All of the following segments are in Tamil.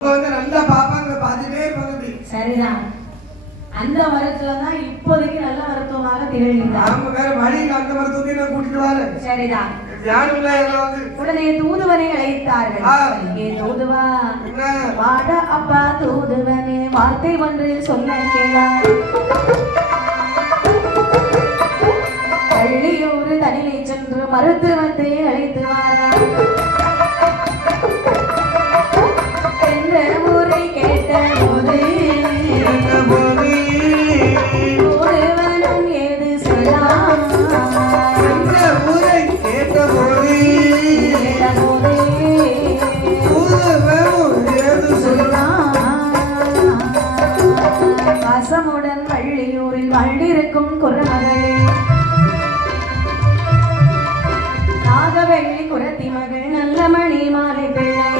நல்லா பாப்பாங்க, பார்த்துட்டே இருப்பாங்க. சரிதான், அந்த மருத்துவம் தான் இப்போதைக்கு நல்ல மருத்துவமாக திகழ்கின்றார். அவங்க வேற வழியில் அந்த மருத்துவத்தை நான் கூட்டிட்டு வரேன். சரிதான், உடனே தூதுவனை அழைத்தார்கள். தூதுவா, வாட அப்பா தூதுவனே, வார்த்தை ஒன்று சொல்ல கேளா. பள்ளியூர் தனிலை சென்று மருத்துவத்தை அழைத்து வாரா. முறை கேட்ட போது தூதுவனும் ஏது சொல்லாம். வாசமுடன் பள்ளியூரில் வாழ்ந்திருக்கும் குறமகளே, நாகவெள்ளி குரத்தி மகள் நல்ல மணி மாலை பிள்ளை,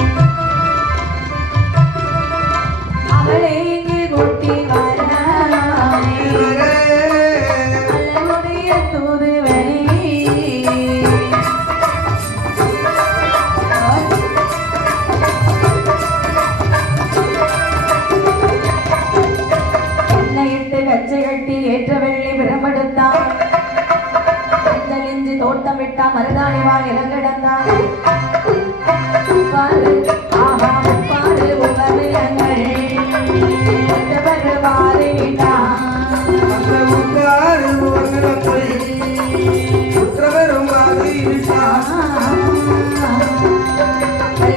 அவளை இங்கு கூட்டி வரமுடைய தூதுவனே. எண்ணெயிட்டு கச்சை கட்டி ஏற்ற வெள்ளி பிரம்பெடுத்தான். நெஞ்சு தோட்டம் விட்டா மருதாணி வாழ் இளங்கடந்தான். ஆஹா பாரு உபமிலங்கள்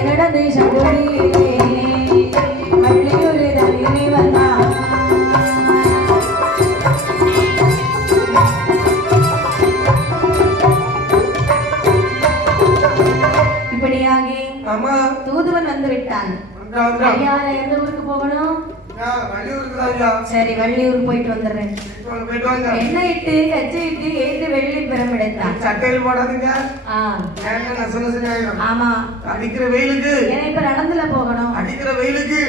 நடந்து சங்குடி பள்ளியூர் தண்ணி வந்தா. இப்படியாகி தூதுவன் வந்து விட்டான். எந்த ஊருக்கு போகணும்? சரி, வள்ளியூர் போயிட்டு வந்துடுறேன். என்ன இட்டு கச்சை இட்டு ஏற்று வெள்ளி பிரமிடத்தான். சட்டையில் போடாதீங்க. ஆமா, அடிக்கிற வெயிலுக்கு ஏன்னா இப்ப நடந்துல போகணும். அடிக்கிற வெயிலுக்கு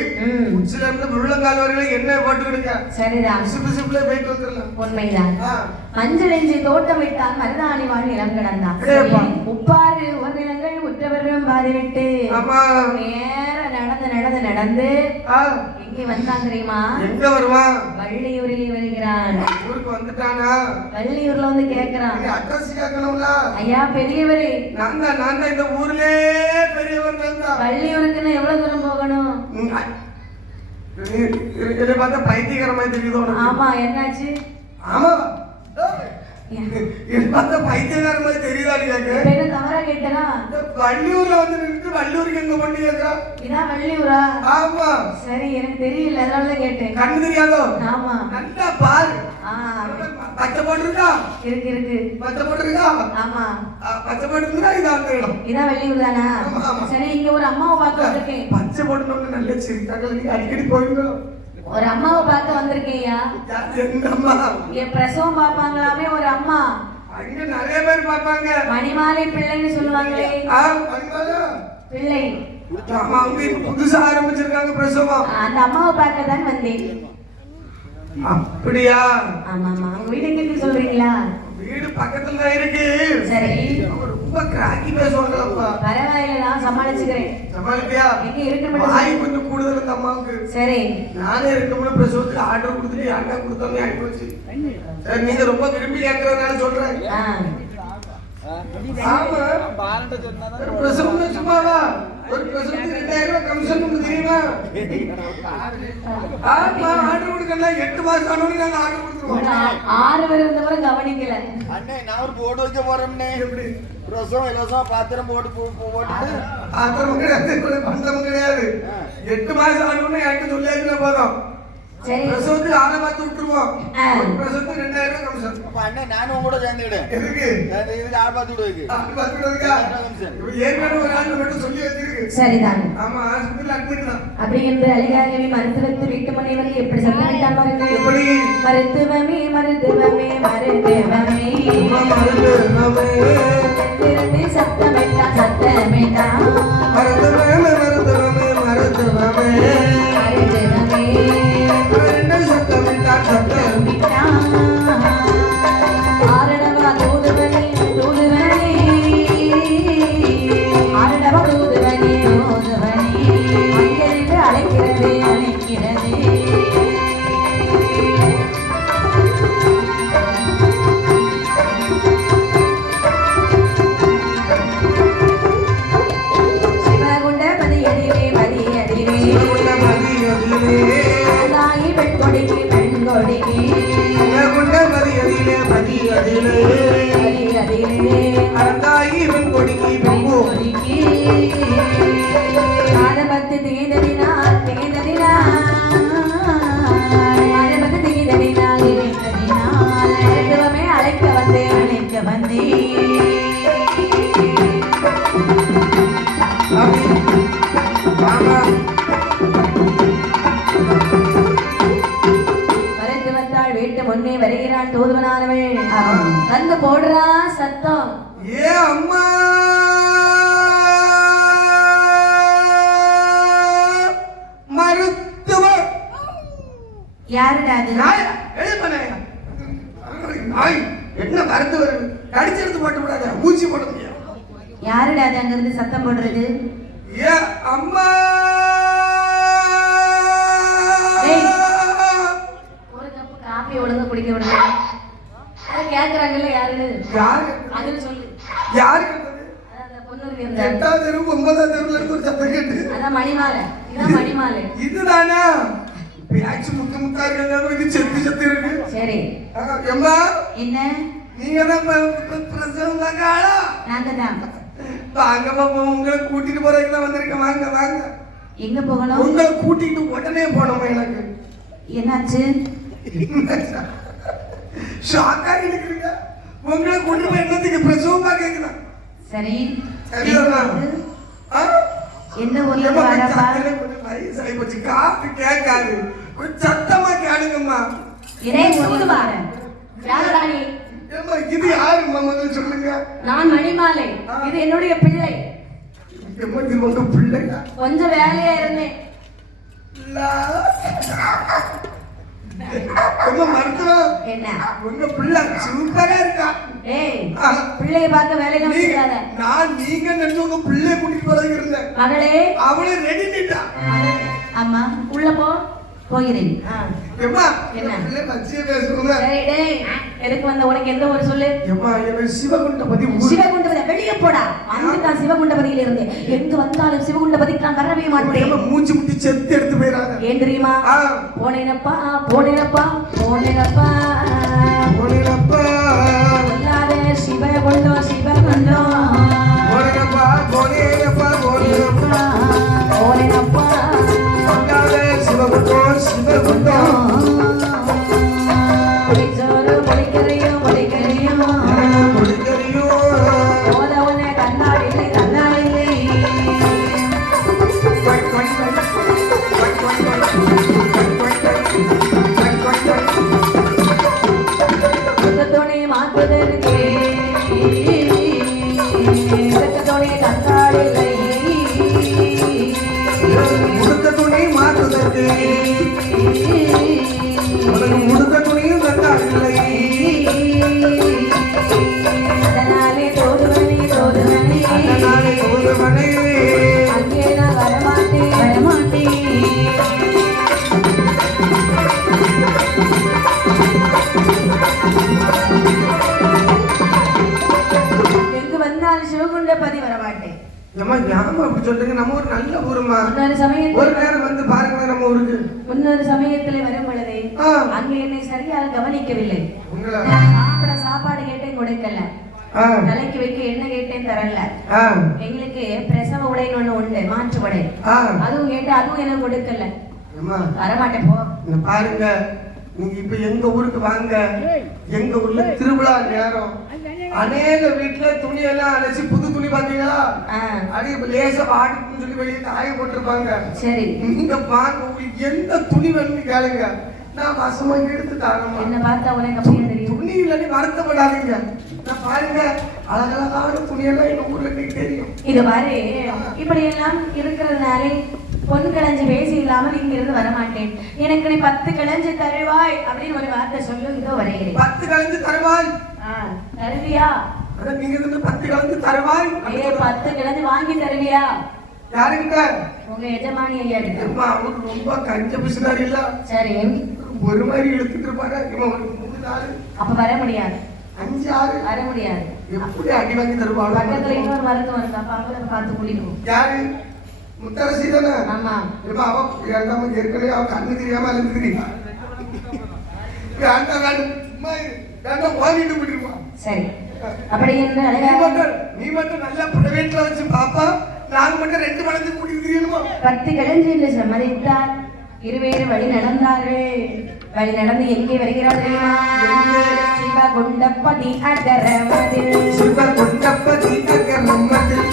உச்சில இருந்து முள்ளங்கால் வரையில எண்ணெய் போட்டு விடுங்க. சரிதான், சிப்பிளே போயிட்டு வந்துடலாம். உண்மைதான். மஞ்சள் இஞ்சி தோட்டம் விட்டான் மருதாணி வாழ் நிலம் கிடந்தான். உப்பாறு ஒரு நிலங்கள் உற்றவரும் பாதிவிட்டு நேர நடந்து நடந்து நடந்து எங்கே வந்தான் தெரியுமா? எங்க வருவான்? வள்ளியூரில் வருகிறான். ஊருக்கு வந்துட்டானா? வள்ளியூர்ல வந்து கேக்குறான். அட்ரஸ் கேட்கணும்ல. ஐயா பெரியவரே, நான் தான் இந்த ஊர்லே பெரியவர். வள்ளியூருக்குன்னு எவ்வளவு தூரம் போகணும்? இதை பார்த்தா பைத்தியகரமா தெரியுதோ? ஆமா, என்னாச்சு? ஆமா, பார்த்தா பைத்தியகார மாதிரி தெரியுதான்னு கேட்க. என்ன தவறா கேட்டனா? வள்ளியூர்ல வந்து நின்று வள்ளியூருக்கு எங்க பண்ணி கேட்கறா? இதான் வள்ளியூரா? ஆமா. சரி, எனக்கு தெரியல, அதனாலதான் கேட்டேன். கண்ணு தெரியாதோ? ஆமா. நல்லா பாரு. பச்சை போட்டுருக்கா? இருக்கு இருக்கு. பச்சை போட்டுருக்கா? ஆமா. பச்சை போட்டுருந்தா இதான் அந்த இடம். இதான் வள்ளியூர் தானா? சரி, இங்க ஒரு அம்மாவை பார்க்க வந்திருக்கேன். பச்சை போட்டுனோம்னு நல்ல சிரிக்காக்கள், நீங்க அடிக்கடி போவீங்க. ஒரு அம்மாவை பார்க்க வந்திருக்கேயா. எந்த அம்மா? என் பிரசவம் பாப்பாங்களாமே ஒரு அம்மா. அங்க நிறைய பேர் பாப்பாங்க. மணிமாலை பிள்ளைன்னு சொல்லுவாங்களே. மணிமாலை பிள்ளை. ஆமா, அவங்க புதுசா ஆரம்பிச்சிருக்காங்க பிரசவம். அந்த அம்மாவை பார்க்க தான் வந்தேன். அப்படியா? ஆமா ஆமா. உங்க வீடு எங்க சொல்றீங்களா? வீடு பக்கத்துல தான் இருக்கு. சரி. ரொம்ப கிராக்கி பேசுவாங்கப்பா. பரவாயில்லை, நான் சமாளிச்சுக்கிறேன். சமாளிப்பியா? எங்க இருக்கு மட்டும் வாய் கொஞ்சம் கூடுதல் இந்த அம்மாவுக்கு. சரி. நானே இருக்கமுன்னு பிரசவத்துக்கு ஆர்டர் கொடுத்துட்டு யாருக்கா கொடுத்தோன்னே ஆகி போச்சு. சரி, நீங்க ரொம்ப விரும்பி கேட்கறதுனால சொல்றேன். ஆமா, ஒரு பிரசவம் சும்மாவா? ஒரு பிரசவத்துக்கு 2000 கமிஷன் தெரியுமா? ஆமா, ஆர்டர் கொடுக்கலாம். 8 மாசம் ஆனோன்னு நாங்க ஆர்டர் கொடுத்துருவோம். 6 பேர் இருந்தவரை கவனிக்கல. அண்ணே, நான் ஒரு போர்டு வைக்க போறேன்னே. எப்படி பிரசவம் இலவசம் பாத்திரம் போட்டுட்டு பாத்திரம் கிடையாது, பந்தம் கிடையாது. 8 மாசம் ஆனோன்னு எனக்கு சொல்லியாச்சுன்னா போதும். பிரசவத்துக்கு ஆளை பார்த்து விட்டுருவோம். பிரசவத்துக்கு 2000 கமிஷன். அண்ணே, நானும் உங்க கூட சேர்ந்துக்கிட்டேன். எதுக்கு? இதுக்கு ஆள் பார்த்து விடுவதுக்கு. ஆள் பார்த்து விடுவதுக்கா? ஏற்கனவே ஒரு ஆள் மட்டும் சொல்லி வச்சிருக்கு. சரிதான். ஆமா, ஹாஸ்பிட்டல் அட்மிட் தான். அப்படி என்று அலிகாரவி மருத்துவத்து வீட்டு முனைவர் எப்படி சத்தமிட்டான் பாருங்க. எப்படி? மருத்துவமே மருத்துவமே மருத்துவமே மருத்துவமே சத்தமிட்டான் சத்தமிட்டான். மருத்துவமே மருத்துவமே மருத்துவமே சத்தமிட்டான் சத்தமிட்டான். ஆரணவா தூதுவனே தூதுவனே ஆரணவா தூதுவனே தூதுவனே அங்கிருந்து அழைத்து ஏ அம்மா மருத்துவ யாருடா அது? என்ன மருத்துவர் கடிச்செடுத்து போட்டு விடாத, ஊசி போட முடியாது. யாருடா அது அங்க இருந்து சத்தம் போடுறது? ஏ அம்மா ஒரு கப் காபி ஒழுங்கா குடிக்க விடுங்க. கேக்குறாங்கல்ல யாரு? யாரு அதுன்னு சொல்லு. யாரு? அந்த பொண்ணு இருந்தா 8வது தெரு 9வது தெருவுல இருந்து ஒரு சத்தம் கேட்டு. அதான் மணிமாலை. இதான் மணிமாலை. இதுதானா? பேச்சு முத்து முத்தா இருக்காங்க, இது செத்து செத்து இருக்கு. சரி. எம்மா என்ன? நீங்க தான் பிரசவம் தாங்களா? நாங்க தான். வாங்க பாப்பா, உங்களை கூட்டிட்டு போறதுக்கு தான் வந்திருக்கேன். வாங்க வாங்க. எங்க போகணும்? உங்களை கூட்டிட்டு உடனே போனோம். எனக்கு என்னாச்சு? ஷாக்கா இருக்குங்க. உங்களை கூட்டிட்டு போய் என்னத்துக்கு பிரசவமா கேக்குதா? சரி. என்ன ஊர்ல வரப்பா? வயசாகி போச்சு, காத்து கேட்காது. கொஞ்சம் சத்தமா கேளுங்கம்மா. இது யாரும்மா முதல்ல சொல்லுங்க. நான் மணிமாலை. இது என்னுடைய பிள்ளை. இது உங்க பிள்ளையா? கொஞ்சம் வேலையா இருந்தேன். மருத்துவம் என்ன உங்க பிள்ளை சூப்பரா இருக்கா? ஏய், பிள்ளைய பார்க்க வேலையெல்லாம் செய்யாத. நான் நீங்க நினைச்சு உங்க பிள்ளைய கூட்டிட்டு போறதுக்கு இருந்தேன். மகளே, அவளே ரெடி நிட்டா. அம்மா உள்ள போ. போகிறேன். எம்மா என்ன பிள்ளை பச்சைய பேசுறோங்க. சரி டேய், எதுக்கு வந்த? உனக்கு எந்த ஊர் சொல்லு? எம்மா இவன் சிவகுண்டபதி. சிவகுண்டபதி வெளியே போடா. வந்துட்டான் சிவகுண்டபதியில இருந்து. எங்க வந்தாலும் சிவகுண்டபதிக்கு நான் வரவே மாட்டேன். மூச்சு முட்டி செத்து எடுத்து போயிடாத. ஏன் தெரியுமா? போனேனப்பா போனேனப்பா போனேனப்பா போனேனப்பா சொல்லாதே சிவகுண்டம் சிவகுண்டம். போனேனப்பா போனேனப்பா போனேனப்பா போனேனப்பா சொல்லாதே சிவகுண்டம் சிவகுண்டம். புளிச்சோறு புளிக்கரையும் புளிக்கரையும் புளிக்கரையும் போதவனே கண்ணாடில்லை கண்ணாடில்லை. துணி மாத்துதற்கே துணி கண்ணாடில்லை. முடுக்க துணி மாற்றுதற்கு உனக்கு முடுக்க துணியும் கண்டாடில்லை. அதனாலே தோதுவனே தோதுவனே அதனாலே தோதுவனே அங்கே நான் வரமாட்டேன் வரமாட்டேன். எங்கு வந்தாலும் சிவகுண்டபதி வரமாட்டேன். ஏம்மா ஞாபகம் அப்படி சொல்றீங்க? நம்ம ஊர் நல்ல ஊருமா. முன்னொரு சமயத்தில் ஒரு நேரம் வந்து பாருங்களேன் நம்ம ஊருக்கு. முன்னொரு சமயத்துல வரும் பொழுதே அங்கே என்னை சரியாக கவனிக்கவில்லை. சாப்பாடு கேட்டேன் கொடுக்கல. தலைக்கு வைக்க என்ன கேட்டேன் தரல. எங்களுக்கு பிரசவ உடைன்னு ஒண்ணு உண்டு, மாற்று உடை. அதுவும் கேட்டு அதுவும் எனக்கு கொடுக்கல. வரமாட்டேன் போ. பாருங்க, நீங்க இப்ப எங்க ஊருக்கு வாங்க. எங்க ஊர்ல திருவிழா நேரம் அநேக வீட்டுல துணி எல்லாம் அழைச்சி புது துணி பாத்தீங்களா? அது இப்ப லேசா வாடின்னு சொல்லி வெளியே காய போட்டிருப்பாங்க. சரி, நீங்க பாருங்க, உங்களுக்கு எந்த துணி வேணும்னு கேளுங்க, நான் வசமா எடுத்து தரேன். என்ன பார்த்தா உனக்கு அப்படியே தெரியும். துணி இல்லைன்னு வருத்தப்படாதீங்க. நான் பாருங்க, அழகழகான துணியெல்லாம் எங்க ஊர்ல இன்னைக்கு தெரியும். இது மாதிரி இப்படி எல்லாம் இருக்கிறதுனாலே பொன் கிளஞ்சு பேசி இல்லாமல் இங்கிருந்து வரமாட்டேன். எனக்கு நீ 10 கிளஞ்சு தருவாய் அப்படின்னு ஒரு வார்த்தை சொல்லு. இதோ வருகிறேன். 10 கிளஞ்சு தருவாய். தருவியா? அதான் நீங்க 10 கிளஞ்சு தருவாய். 10 கிளஞ்சு வாங்கி தருவியா? யாருக்கிட்ட? உங்க எஜமானி ஐயா கிட்ட. அவருக்கு ரொம்ப கஞ்ச பிசுனாரி இல்ல. சரி, ஒரு மாதிரி இழுத்துட்டு இருப்பாரு. அப்ப வர முடியாது. 5 6 வர முடியாது. எப்படி அடி வாங்கி தருவாங்க? பக்கத்துல இன்னொரு மருத்துவம் இருக்கு. அப்ப அவங்கள பார்த்து குளிக்கும். யாரு? முத்தரசி தானே? ஆமா. இப்ப அவ ஏற்கனவே அவ கண்ணு தெரியாம அழுந்துக்கிறீங்க. ஓடிட்டு போயிடுவான். சரி, அப்படி என்று நீ மட்டும் நல்ல பிரைவேட்ல வச்சு பாப்பா, நாங்க மட்டும் 2 மடங்கு கூட்டிட்டு தெரியணுமா? 10 கிளஞ்சு என்று சம்மதித்தார். இருவேறு வழி நடந்தார்கள். வழி நடந்து எங்கே வருகிறார் தெரியுமா? சிவகுண்டபதி அகரமதில். சிவகுண்டபதி அகரமதில்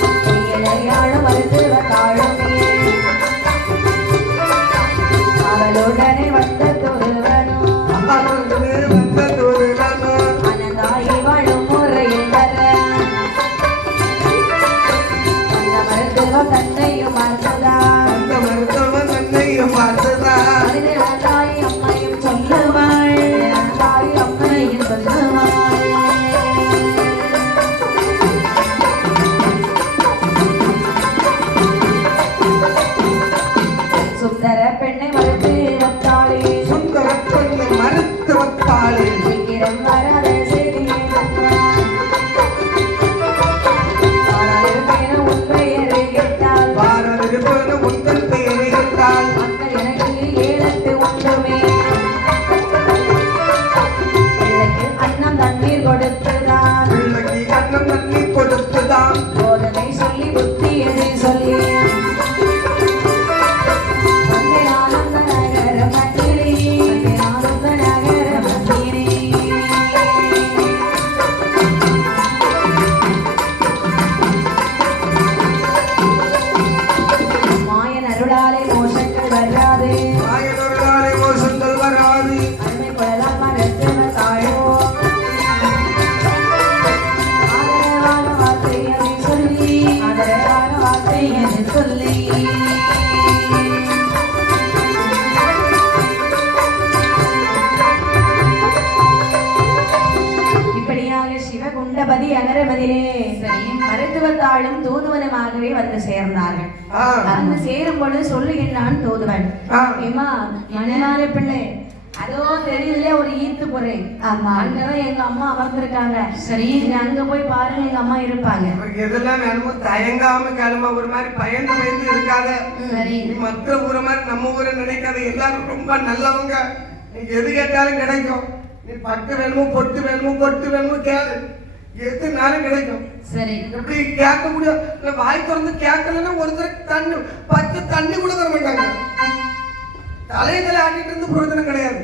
இளையாளும் மருத்துவ காலமே அவளுடனே வந்த தொருவனும் அனந்தாயி வாழும் முறையில் வர பார்த்துதான் தாய் அம்மையும் சொல்லுவாள் தாய் அம்மையும் சொல்லுவாள் சுந்தர பெண்ணை மறுத்து வந்தாளே சுந்தர பெண்ணை மறுத்து வந்தாளே சீக்கிரம் வராத செய்தி உன் பெயரை கேட்டால் பாரதிருப்பன உந்தன் பெயரை கேட்டால் மக்கள் எனக்கு ஏலத்து உண்டுமே பிள்ளைக்கு அன்னம் தண்ணீர் கொடுத்துதான் பிள்ளைக்கு அன்னம் தண்ணீர் கொடுத்துதான் போதனை சொல்லி புத்தி என்று சொல்லி ஆனந்த நகர மந்திரி ஆனந்த நகர மந்திரி மாயன் அருளாலே மோசங்கள் வராது ஆயனொருளாலே மோசங்கள் வராது அருமை கொள்ளலாம் மரத்தன தாழோ ஆதரவான வார்த்தை என்று சொல்லி ஆதரவான வார்த்தை என்று சொல்லி இப்படியாக சிவகுண்டபதி அகரமதிலே மருத்துவத்தாளும் தூதுவனமாகவே வந்து சேர்ந்தார்கள் வந்து சேரும் பொழுது சொல்லுகின்றான் தூதுவன் ஏமா மணிமாலை பிள்ளை அதோ தெரியுதுல ஒரு ஈத்து பொறை ஆமா அங்கதான் எங்க அம்மா அமர்ந்திருக்காங்க சரி நீங்க அங்க போய் பாருங்க எங்க அம்மா இருப்பாங்க எதெல்லாம் வேணுமோ தயங்காம கிளம்ப ஒரு மாதிரி பயந்து பயந்து இருக்காத சரி நீ மற்ற ஊரை மாதிரி நம்ம ஊரை நினைக்காத எல்லாரும் ரொம்ப நல்லவங்க நீ எது கேட்டாலும் கிடைக்கும் நீ பட்டு வேணுமோ பொட்டு வேணுமோ கேளு எதுனாலும் கிடைக்கும் சரி எப்படி கேட்க முடியும் இல்ல வாய் திறந்து கேட்கலன்னா ஒருத்தர் தண்ணி பச்சை தண்ணி கூட தர மாட்டாங்க தலைகளை ஆட்டிட்டு இருந்து பிரயோஜனம் கிடையாது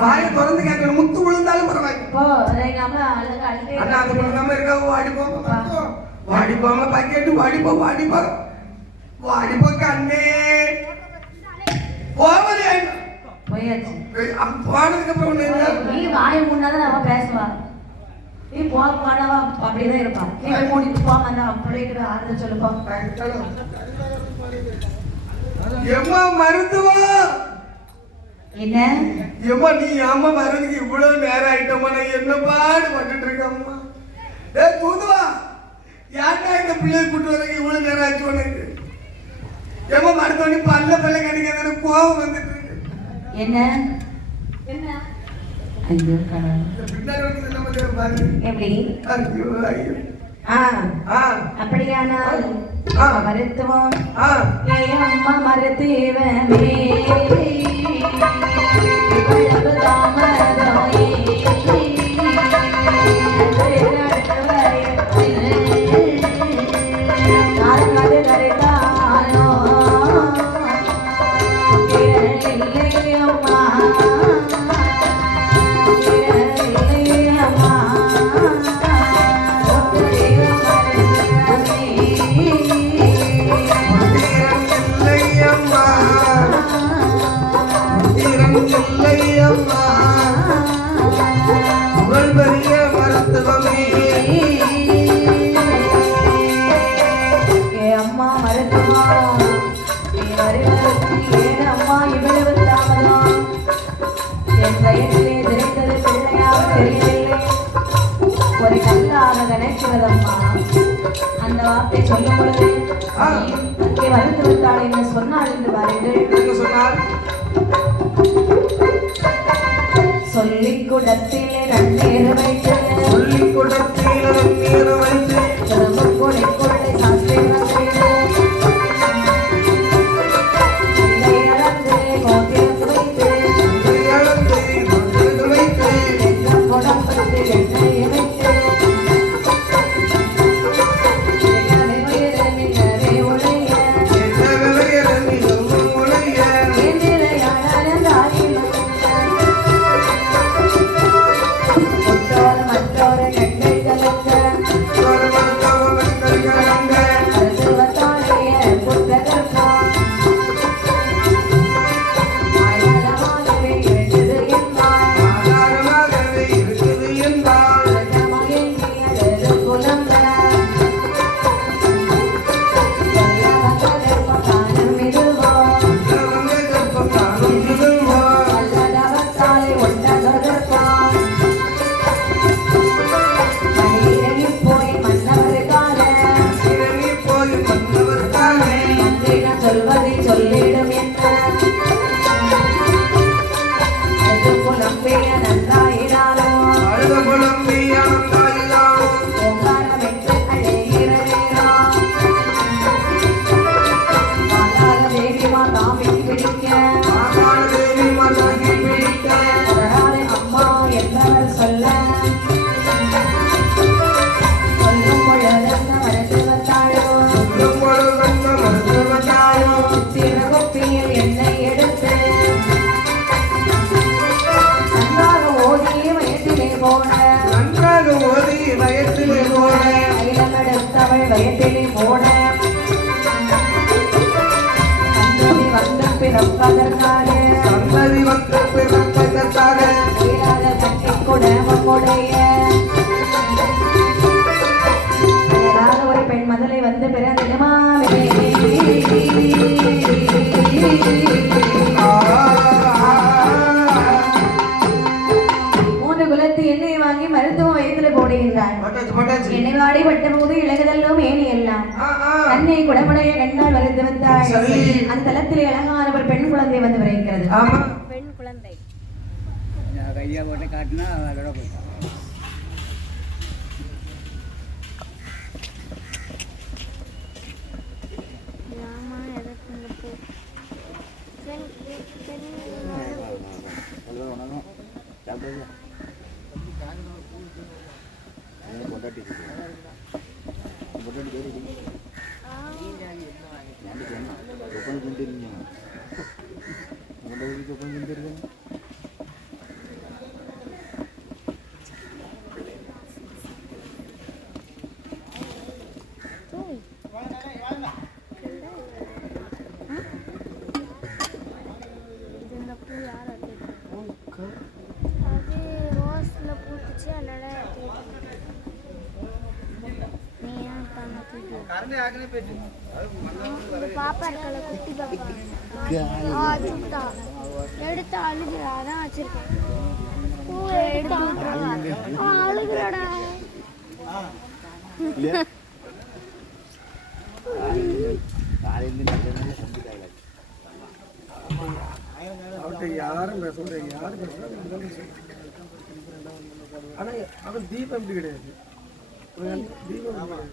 வாயை திறந்து கேட்கணும் முத்து விழுந்தாலும் பரவாயில்ல போ எங்க அம்மா அழுக அழுது அண்ணா அது கொடுக்காம இருக்காங்க வாடிப்போமா பக்கெட்டு வாடிப்போ கண்ணே போவதே போயாச்சு போனதுக்கு அப்புறம் ஒண்ணு இல்லை. நீ வாயை முன்னாதான் அவ பேசுவா நீ போனவா அப்படிதான் இருப்பா நீ போய் மூடிட்டு போமா அந்த பிள்ளைகிட்ட ஆறுதல் சொல்லுப்பா எம்மா மருத்துவா என்ன எம்மா நீ அம்மா வர்றதுக்கு இவ்வளவு நேரம் ஆயிட்டோமா நான் என்ன பாடு பண்ணிட்டு இருக்கம்மா தூதுவா யாருக்கா இந்த பிள்ளைய கூட்டு வரதுக்கு இவ்வளவு நேரம் ஆச்சு உனக்கு எம்மா மருத்துவ நீ பல்ல கடிக்காத கோவம் வந்துட்டு இருக்கு என்ன என்ன ஐயோ பின்னாடி வந்து நம்ம தேவை பாரு எப்படி ஐயோ ஐயோ அப்படியானால் மருத்துவம் ஏ அம்மா மருத்துவமே இவ்வளவு தாமதமாயே ஒரு கல்லாக நினைக்கிறதம்மா அந்த வார்த்தை சொல்லும் பொழுது அங்கே வந்து விட்டாள் என்று சொன்னாள் என்று பாருங்கள் சொன்னார் சொல்லிக் குடத்திலே நன்னீர் வைத்து சொல்லிக் குடத்திலே நன்னீர் வைத்து கொடை கொள்ளை சாஸ்திரம் செய்து பிறப்பதற்காக சந்ததி வந்து பிறப்பதற்காக கட்டி குடமுடைய ஒரு பெண் மதலை வந்து பிறந்திடமாவே மூன்று குலத்து எண்ணெய் வாங்கி மருத்துவ வயத்துல போடுகின்றார் எண்ணெய் வாடி பட்ட போது இலகுதல்லும் ஏனி எல்லாம் தன்னை குடமுடைய கண்ணால் வருந்து வந்தாள் அந்த தளத்தில் அழகான ஒரு பெண் குழந்தை வந்து விரைக்கிறது பெண் குழந்தை கையா போட்டு காட்டினா அதோட போயிட்டான் பாப்பா இருக்கல குட்டி பாப்பா சுட்டா எடுத்து அழுகுறா அதான் வச்சிருக்கேன் அழுகுறாடா யாரும் பேச யாரும் ஆனா அவன் தீபம் எப்படி கிடையாது தீபம்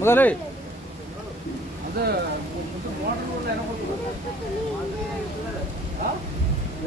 முதலே அது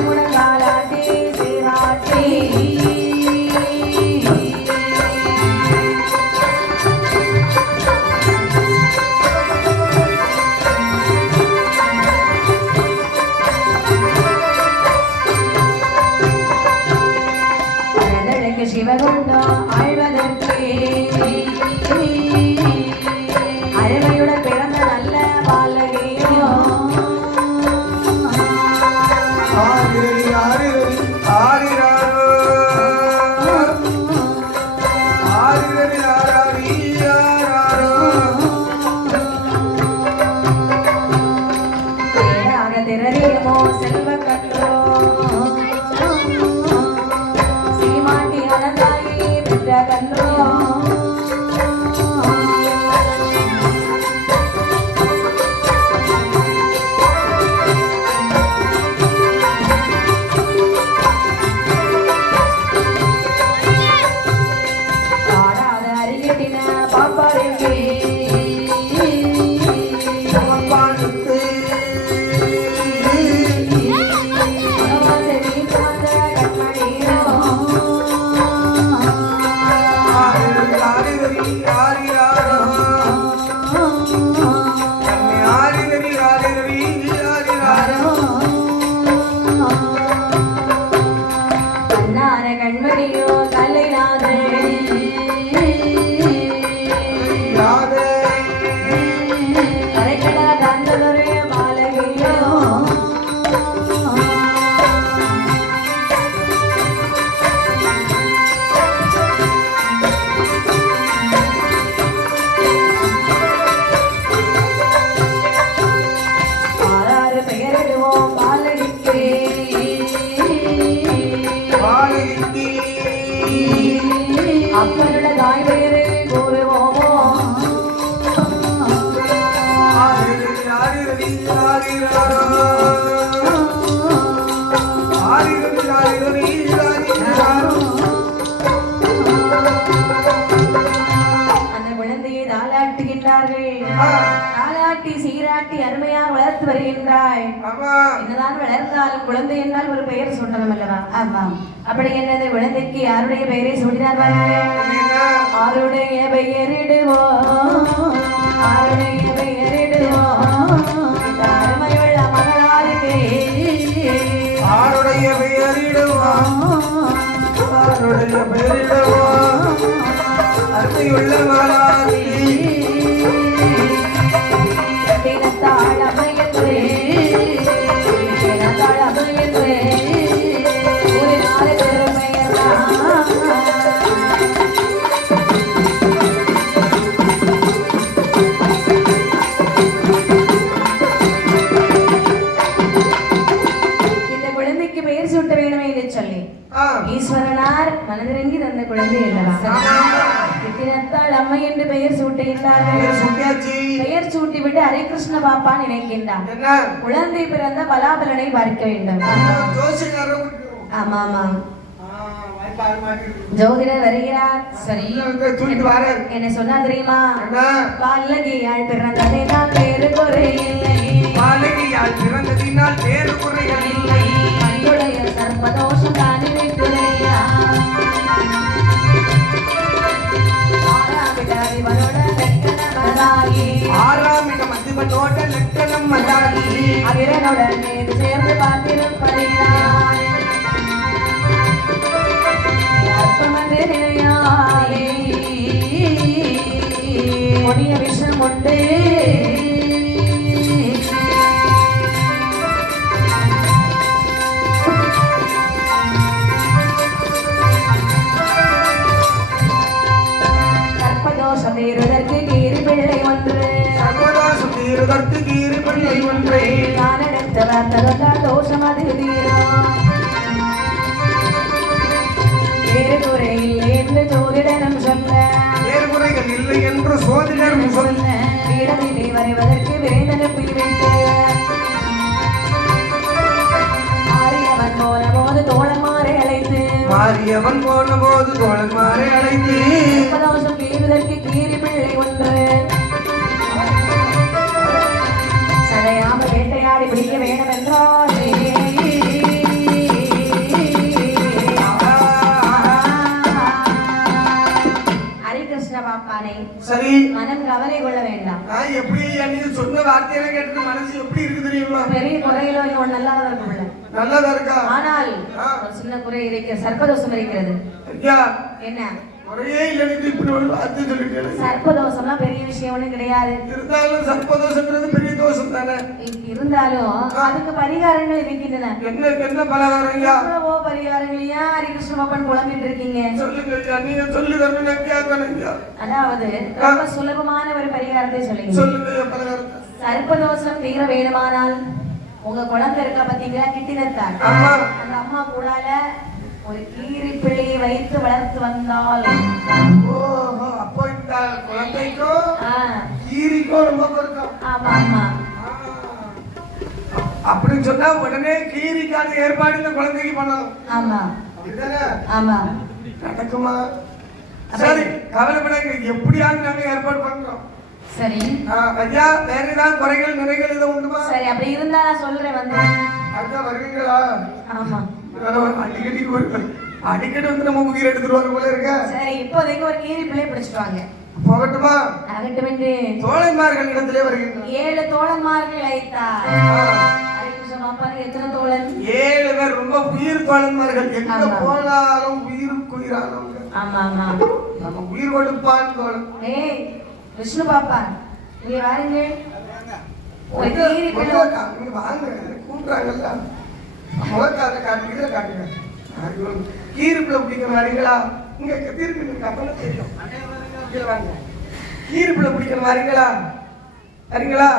முடங்கா என்றோ அப்பனுடைய தாய் பெயரை கூறுவோமோ அந்த குழந்தையை தாளாட்டுகின்றார்கள். தாளாட்டி சீராட்டி அருமையாக வளர்த்து வருகின்றாய். என்னதான் வளர்ந்தாலும் குழந்தை என்றால் ஒரு பெயர் சூட்டணும் அல்லவா? ஆமாம். அப்படி என்னது குழந்தைக்கு யாருடைய பெயரை சூட்டினார்? ஆருடைய பெயரிடுவோ ஆருடைய பெயரிடுவோ அருமையுள்ள மகளாருக்கு ஆருடைய பெயரிடுவோ ஆருடைய பெயரிடுவோ அருமையுள்ள மகளாருக்கு ஈஸ்வரனார் மனதிறங்கி தந்த குழந்தை அல்லவா? அம்மை என்று பெயர் சூட்டுகின்றார்கள். பெயர் சூட்டிவிட்டு ஹரே கிருஷ்ண பாப்பா நினைக்கின்றார். குழந்தை பிறந்த பலாபலனை பார்க்க வேண்டும். ஆமா ஆமா ஜோதிடர் வருகிறார். சரி என்ன சொன்னா தெரியுமா? பாலகியால் பிறந்ததினால் வேறு குறையில்லை. பாலகியால் பிறந்ததினால் வேறு குறையில்லை. கண்ணுடைய சர்ப்பதோஷம் தானே துறையா. ஆறாமிடம் அதிபனோட லட்சணம் மதாகி அகிரனுடன் சேர்ந்து பார்த்திருப்பதினாய் அற்பமன்று நினையாயே கொடிய விஷம் உண்டு. சர்ப்பதோஷம் தீருதற்கு கீரி பிள்ளை ஒன்று. சர்வதோஷம் தீருதற்கு கீரி பிள்ளை ஒன்றே. நான் எடுத்த வார்த்ததால் தோஷம் அது தீரும். வேறு குறையில் என்று ஜோதிடனும் சொல்ல வேறு குறைகள் இல்லை என்று சோதிடரும் சொல்ல வீடனிலே வரைவதற்கு விரைந்தனுப்பி வைத்து மாறியவன் போன போது தோழன்மாரை அழைத்து மாறியவன் போன போது தோழன்மாரை அழைத்து சர்ப்பதோஷம் தீருதற்கு கீரி பிள்ளை ஒன்று. சடையாம வேட்டையாடி பிடிக்க வேண்டும் என்றால் சரி மனம் கவலை கொள்ள வேண்டாம். நான் எப்படி நீ சொன்ன வார்த்தையெல்லாம் கேட்டு மனசு எப்படி இருக்கு தெரியுமா? பெரிய குறையில ஒன்று நல்லாதான் இருக்கும்ல. நல்லதா இருக்கா? ஆனால் ஒரு சின்ன குறை இருக்கிறது. சர்ப்பதோஷம் இருக்கிறது. என்ன குறையே இல்லைன்னு இப்படி ஒரு வார்த்தை சொல்லிட்டேன். சர்ப்பதோஷம்லாம் பெரிய விஷயம் ஒன்றும் கிடையாது. இருந்தாலும் சர்ப்பதோஷம்ன்றது பெரிய தோஷம் தானே. இருந்தாலும் அதுக்கு பரிகாரங்கள் இருக்கின்றன. என்ன என்ன பலகாரம்? எவ்வளவோ பரிகாரங்கள். ஏன் ஹரிகிருஷ்ண பாப்பன் குழம்பிட்டு இருக்கீங்க? சொல்லுங்க, நீங்க சொல்லி தரணும், நான் கேட்கணுங்க. அதாவது ரொம்ப சுலபமான ஒரு பரிகாரத்தை சொல்லுங்க. பலகாரம் சர்ப்பதோஷம் தீர வேணுமானால் உங்க குழந்தை இருக்க பாத்தீங்களா? கிட்டினத்தான் அந்த அம்மா கூடால ஒரு கீரி பிள்ளையை வைத்து வளர்த்து வந்தால் ரொம்ப பொருத்தம். ஆமா ஆமா. அப்படின்னு சொன்னா உடனே கீரிக்கான ஏற்பாடு இந்த குழந்தைக்கு பண்ணணும். ஆமா அப்படிதானே? ஆமா. நடக்குமா? சரி, கவலைப்படாங்க, எப்படியாவது நாங்க ஏற்பாடு பண்றோம். சரி ஐயா, வேற ஏதாவது குறைகள் நிறைகள் ஏதோ உண்டுமா? சரி, அப்படி இருந்தா நான் சொல்றேன் வந்து. அடுத்த வருவீங்களா? ஆமா. அடிக்கடி வந்து நம்ம உயிர் எடுத்துருவாங்க போல இருக்க. சரி, இப்போதைக்கு ஒரு கீரி பிள்ளை பிடிச்சிட்டு வாங்க. போகட்டுமா? ஆகட்டும் என்று தோழன்மார்கள் இடத்திலே வருகின்றனர். 7 தோழன்மார்கள் அழைத்தார். எத்தனை தோழன்? 7 பேர், ரொம்ப உயிர் தோழன்மார்கள். எங்க போனாலும் உயிருக்கு உயிரானவங்க. ஆமா ஆமா. நம்ம உயிர் கொடுப்பான் தோழன். ஏய் விஷ்ணு பாப்பா, இங்க வாருங்க. ஒரு கீரி பிள்ளை வாங்க, கூப்பிடுறாங்கல்ல. முகக்கார காட்டுறீங்களா? காட்டுங்க. கீரி பிள்ளை பிடிக்க வரீங்களா? இங்க திருப்பி அப்பதான் தெரியும். கீரி பிள்ளை பிடிக்கிற வரீங்களா? வரீங்களா?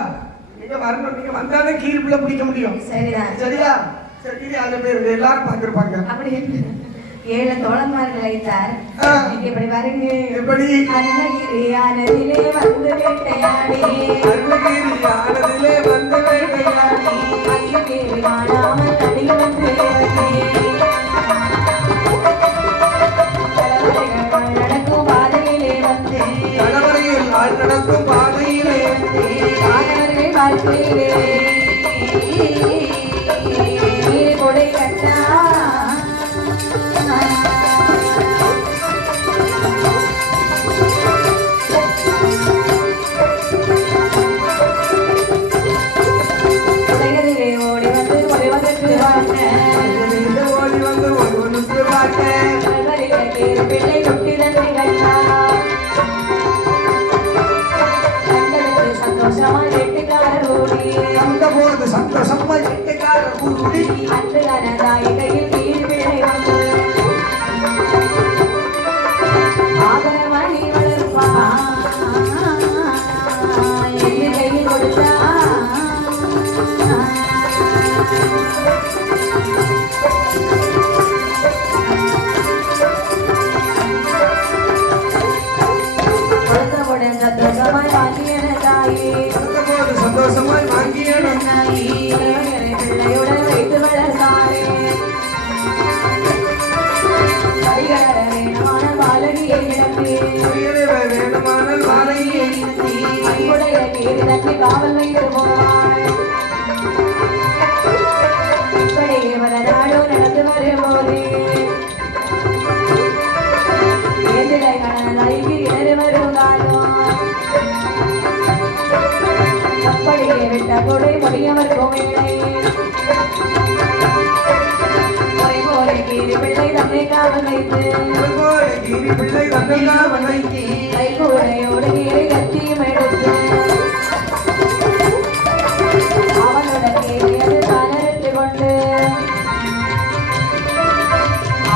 நீங்க வரணும். நீங்க வந்தாதான் கீரி பிள்ளை பிடிக்க முடியும். சரிதான். சரியா? சரி, அந்த பேர் எல்லாரும் பார்த்திருப்பாங்க. அப்படி 7 தோழன்மார்கள் அழைத்தார். எப்படி பாருங்க. எப்படி? அருணகிரியானதிலே வந்து வேட்டையாடி, அருணகிரியானதிலே வந்து வேட்டையாடி, அருணகிரி காணாமல் அடி வந்து நடக்கும் பாதையிலே வந்து, தலைவரையில் ஆள் நடக்கும் பாதையிலே வந்து, மாணவர்கள் வாழ்க்கையிலே கொடை கட்டா ஓடி வந்து ஒன்று பார்க்க பிள்ளை குட்டி தந்தை கண்டா கண்டதுக்கு சந்தோஷமா எட்டுக்காரர் ஓடி, அந்த போது சந்தோஷமா எட்டுக்காரர் கூடி, அன்று கனதாய் கையில் கீழ் பிள்ளை வந்து ஆதரவாணி வளர்ப்பா என்று கையில் கொடுத்தா. கொடுத்தவுடன் சந்தோஷமாய் வாங்கிய தாயே, கொடுத்தபோது சந்தோஷமாய் வாங்கிய பிள்ளையுடன் வைத்து வளர்ந்தாரே. படிகள வேணமான பாலகியை இழந்தே, வேணுமான மாலையை அன்புடைய கீரி தன்னை காவல் வைத்து போவாள். இப்படியே வர நாடோ நடந்து வரும்போது எதிரை கடனதைக்கு இடறு வருங்காலும் அப்படியே விட்ட கொடை முடியவர் கோவிலை போல கீரி பிள்ளை தன்னை காவல் வைத்து, கீரி பிள்ளை தன்னை காவல் வைத்து, கைகூடையோடு கீரை கத்தியும் எடுத்து அவனோட கேரியது தனெடுத்து கொண்டு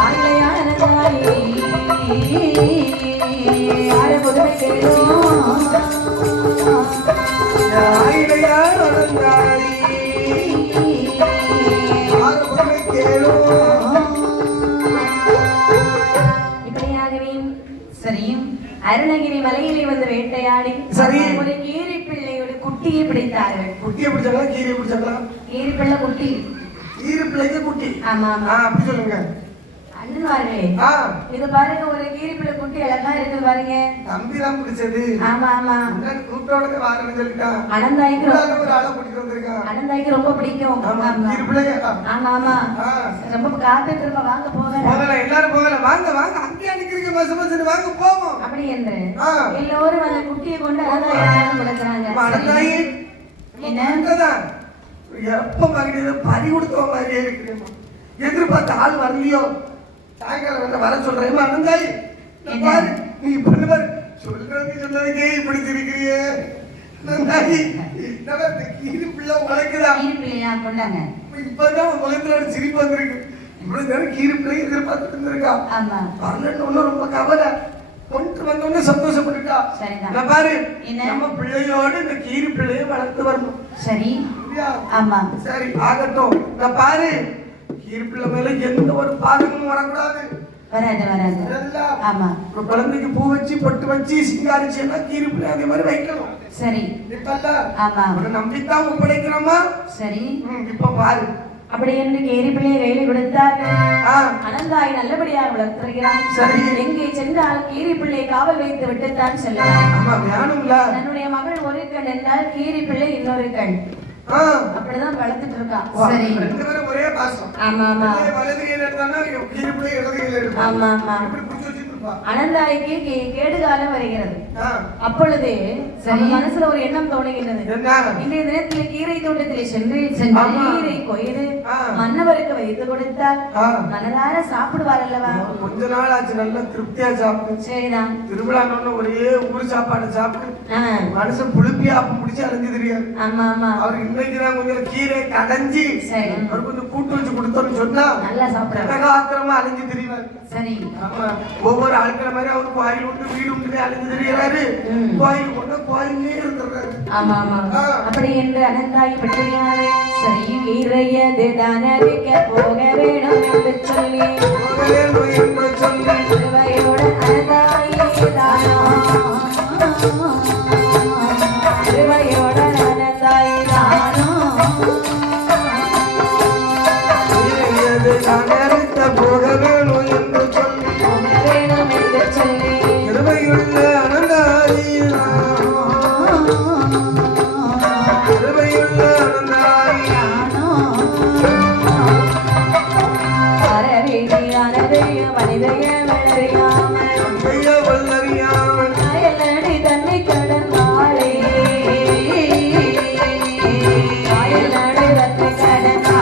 ஆண்மையான தாயே யாரு புதுமை கேளும் ஆயிடையார் வளர்ந்தாரி, ஆறு பொருளை கேளும். இப்படியாகவே சரியும் அருணகிரி மலையிலே வந்து வேட்டையாடி சரி. ஒரு கீரி பிள்ளையோட குட்டியை பிடித்தார்கள். குட்டியை பிடிச்சாங்களா? கீரியை பிடிச்சாங்களா? கீரி பிள்ளை குட்டி. கீரி பிள்ளைக்கு குட்டி. ஆமா ஆமா. அப்படி சொல்லுங்க. அண்ணன்மார்களே, ஆ, இது பாருங்க, ஒரு கீரி பிள்ளை குட்டி அழகா இருக்குது பாருங்க. தம்பி தான் பிடிச்சது. ஆமா ஆமா. கூப்பிட்டோட வாரன்னு சொல்லிட்டான். அனந்தாய்க்கு ஒரு ஆளை கூட்டிட்டு வந்திருக்கான். அனந்தாய்க்கு ரொம்ப பிடிக்கும். ஆமா, ஆமா கீரி பிள்ளையா? ஆமா ஆமா. ஆ, ரொம்ப காத்துட்டு இருப்ப, வாங்க போகலாம். போகலாம், எல்லாரும் போகலாம். வாங்க வாங்க, அங்கே நிக்கிறீங்க, மச மசன்னு வாங்க போவோம். அப்படி என்று ஆ, எல்லோரும் அந்த குட்டியை கொண்டு அனந்தாய் கொடுக்குறாங்க. அனந்தாயி என்ன என்னதான் எப்ப மகிழ்ச்சி பறி கொடுத்த மாதிரியே இருக்கிறேன். எதிர்பார்த்த ஆள் வரலையோ, சாயங்காலம் வந்து வர சொல்றேன். அனந்தாயி பாரு, நீ பண்ணு பாரு, சொல்றது சொன்னதுக்கே இப்படி சிரிக்கிறியே. அனந்தாயி, என்னடா இந்த கீரி பிள்ளை உழைக்குதா? கீரி பிள்ளையா கொண்டாங்க. இப்பதான் உன் முகத்துல ஒரு சிரிப்பு வந்திருக்கு. இவ்வளவு நேரம் கீரி பிள்ளையை எதிர்பார்த்துட்டு இருந்திருக்கா. ஆமா. வரலன்னு ஒன்னும் ரொம்ப கவலை. கொண்டு வந்தோடனே சந்தோஷப்பட்டுட்டா. சரிதான். நான் பாரு, என்ன? நம்ம பிள்ளையோடு இந்த கீரி பிள்ளையை வளர்த்து வரணும். சரி. சரியா? ஆமா. சரி, ஆகட்டும். நான் பாரு, கீரி பிள்ளை மேல எந்த ஒரு பாதகமும் வரக்கூடாது. வராது வராது. அதெல்லாம் ஆமா. இப்ப குழந்தைக்கு பூ வச்சு பொட்டு வச்சு சிங்காரிச்சு எல்லாம் கீரி பிள்ளை அதே மாதிரி வைக்கணும். சரி. இப்பல்ல ஆமா. ஒரு நம்பித்தான் ஒப்படைக்கிறோமா. சரி. இப்ப பாரு. அப்படி என்று கேரி பிள்ளையை கையில் கொடுத்தார். ஆ. அனந்தாய் நல்லபடியாக வளர்த்துகிறான். சரி. எங்கே சென்றால் கீரி பிள்ளையை காவல் வைத்து விட்டுத்தான் செல்லுவார். ஆமா வேணும்ல. தன்னுடைய மகள் ஒரு கண் என்றால் கீரி பிள்ளை இன்னொரு கண். அப்படிதான் வளர்த்துட்டு இருக்கா. சரி. ரெண்டு பேரும் ஒரே பாசம். ஆமா ஆமா. வலது கையில எடுத்தானா கீரி பிள்ளை இடது கையில எடுப்பா. ஆமா ஆமா. இப்படி புடிச்சு வச்சிட்டு இருப்பா. அனந்தாய்க்கு கேடு காலம் வருகிறது. அப்பொழுது சரி மனசுல ஒரு எண்ணம் தோணுகின்றது. இன்றைய தினத்தில் கீரை தோட்டத்தில் சென்று கீரை கொய்து மன்னவருக்கு வைத்து கொடுத்தால் மனதார சாப்பிடுவார் அல்லவா. கொஞ்ச நாள் ஆச்சு நல்லா திருப்தியா சாப்பிட்டு. சரிதான். திருவிழான்னு ஒரே ஊர் சாப்பாடு சாப்பிட்டு மனசு புளிப்பி ஆப்பம் பிடிச்சி அலைஞ்சு தெரியாது. ஆமா ஆமா. அவருக்கு இன்னைக்கு தான் கொஞ்சம் கீரை கடைஞ்சி அவர் கொஞ்சம் கூட்டு வச்சு கொடுத்தோம்னு சொன்னா நல்லா சாப்பிடுறாரு. ஆத்திரமா அலைஞ்சு தெரிவார். சரி. ஆமா. ஒவ்வொரு ஆட்கள மாதிரி அவர் கோயில் உண்டு வீடு உண்டு அலைஞ்சு தெரிகிறாரு. கோயில் கொண்டு கோயிலே இருந்துறாரு. ஆமா ஆமா. அப்படி என்று அனந்தாய் பற்றியாவே சரி கீரையது தானரிக்க போக வேணும் என்று சொல்லி திருவையோட அனந்தாயே தானோ திருவையோட அனந்தாயே தானோ கீரையது தானரிக்க போக வேணும் என்று சொல்லி திருவையுள்ள அனந்தாயே திருவையுள்ள அனந்தாயே மனிதைய வளரியாமல் அயலடி தன்னை கடந்தாளே அயலடி தன்னை கடந்தாளே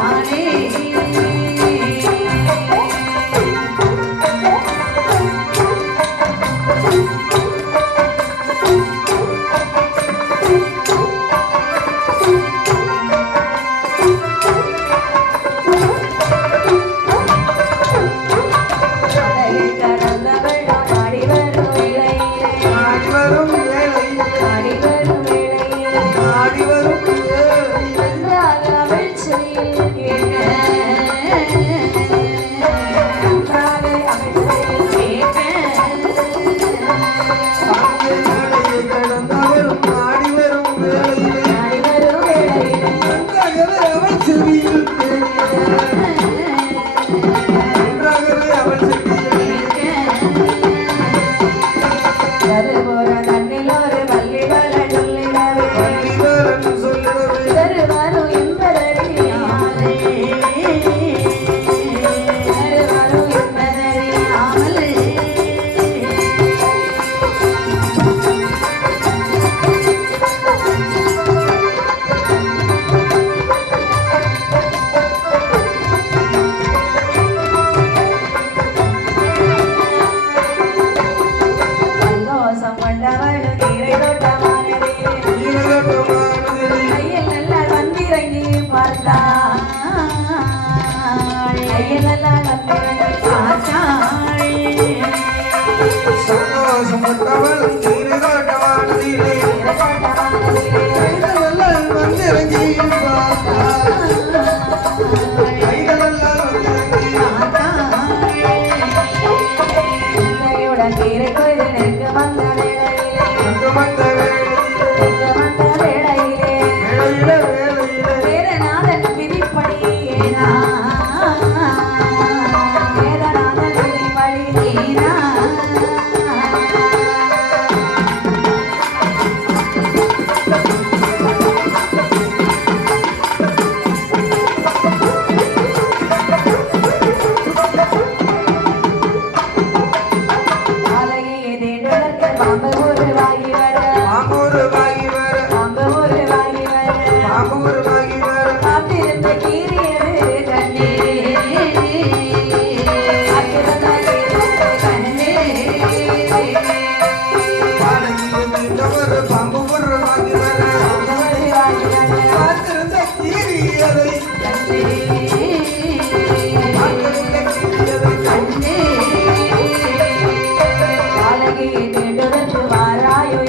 வாராயோ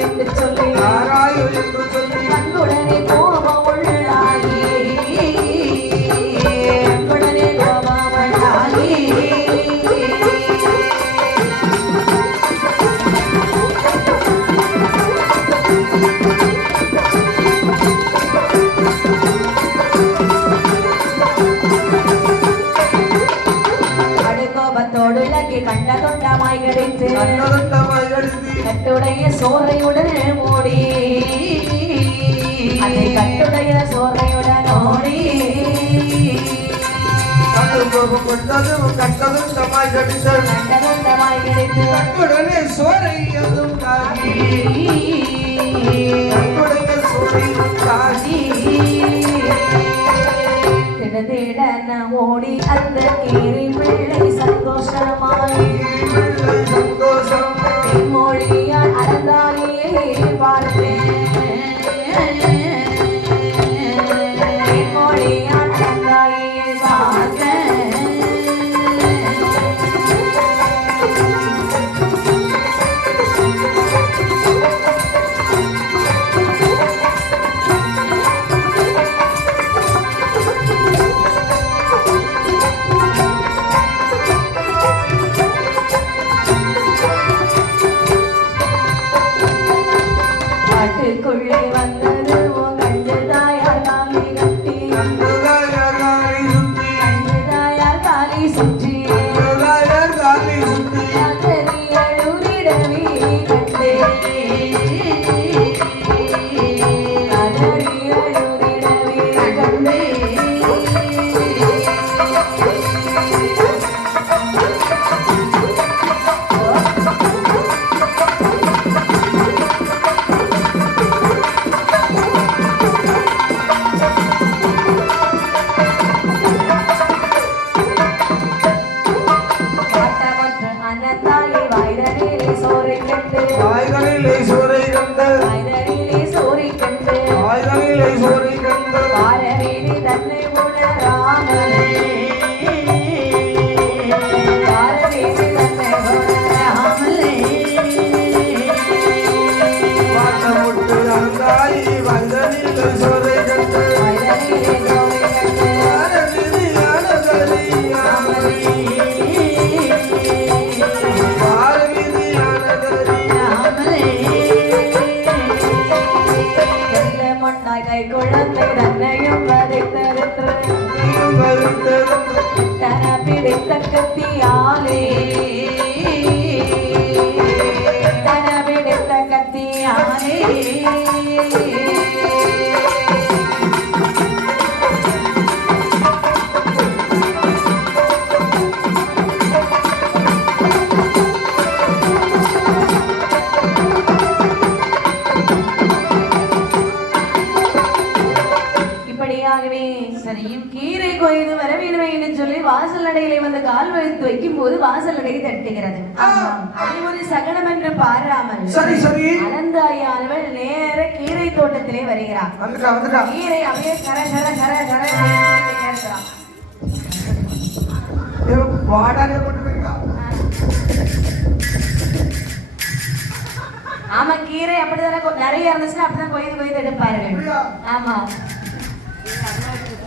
கட்டுடைய சோறையுடன் ஓடி அதை கட்டுடைய சோறையுடன் ஓடி கட்டதும் தமாய் கடித்து கட்டுடனே சோரை அதுவும் காகி கட்டுடைய சோறையும் காகி திடதிடன ஓடி அந்த கீரி பிள்ளை சந்தோஷமாய் சந்தோஷம் மொழியால் அறந்தாயே பார்த்தேன் மொழியால் அறந்தாயே பார்த்தேன் காட்டுக்குள்ளே வந்தது கண்டு தாயார் காலி கட்டி கண்டு தாயார் காலி சுற்றி அழுதிடவே கண்டே அழுதிடவே கண்டே அனந்தாயை வாய்தனிலே சோரை கண்டு வாய்களிலே சோரை கண்டு வாய்தனிலே சோரை கண்டு வாய்களிலே சோரை கண்டு வாரவேணி தன்னை உணராமலே வாரவேணி தன்னை உணராமலே பாட்டமுட்டு அந்தாய் வாய்களிலே சோரை கண்டு வாய்தனிலே சோரை கண்டு கை குழந்தை தன்னையும் வதைத்தெடுத்து தன பிடித்த கத்தியாலே தன பிடித்த கத்தியாலே இப்படியாகவே சரியும் கீரை கொய்து வர வேணுமே என்று சொல்லி வாசல் நடையிலே வந்து கால் வைத்து வைக்கும் போது வாசல் நடை தட்டுகிறது அது ஒரு சகனம் என்று பாராமல் சரி சரி அனந்தாயானவள் நேர கீரை தோட்டத்திலே வருகிறார் வந்துட்டா கீரை அப்படியே கர கர கர கர இருக்கிறான் வாடானே கொண்டு போயிருக்கா ஆமா கீரை அப்படித்தானே நிறைய இருந்துச்சுன்னா அப்படிதான் கொய்து கொய்து எடுப்பார்கள் ஆமா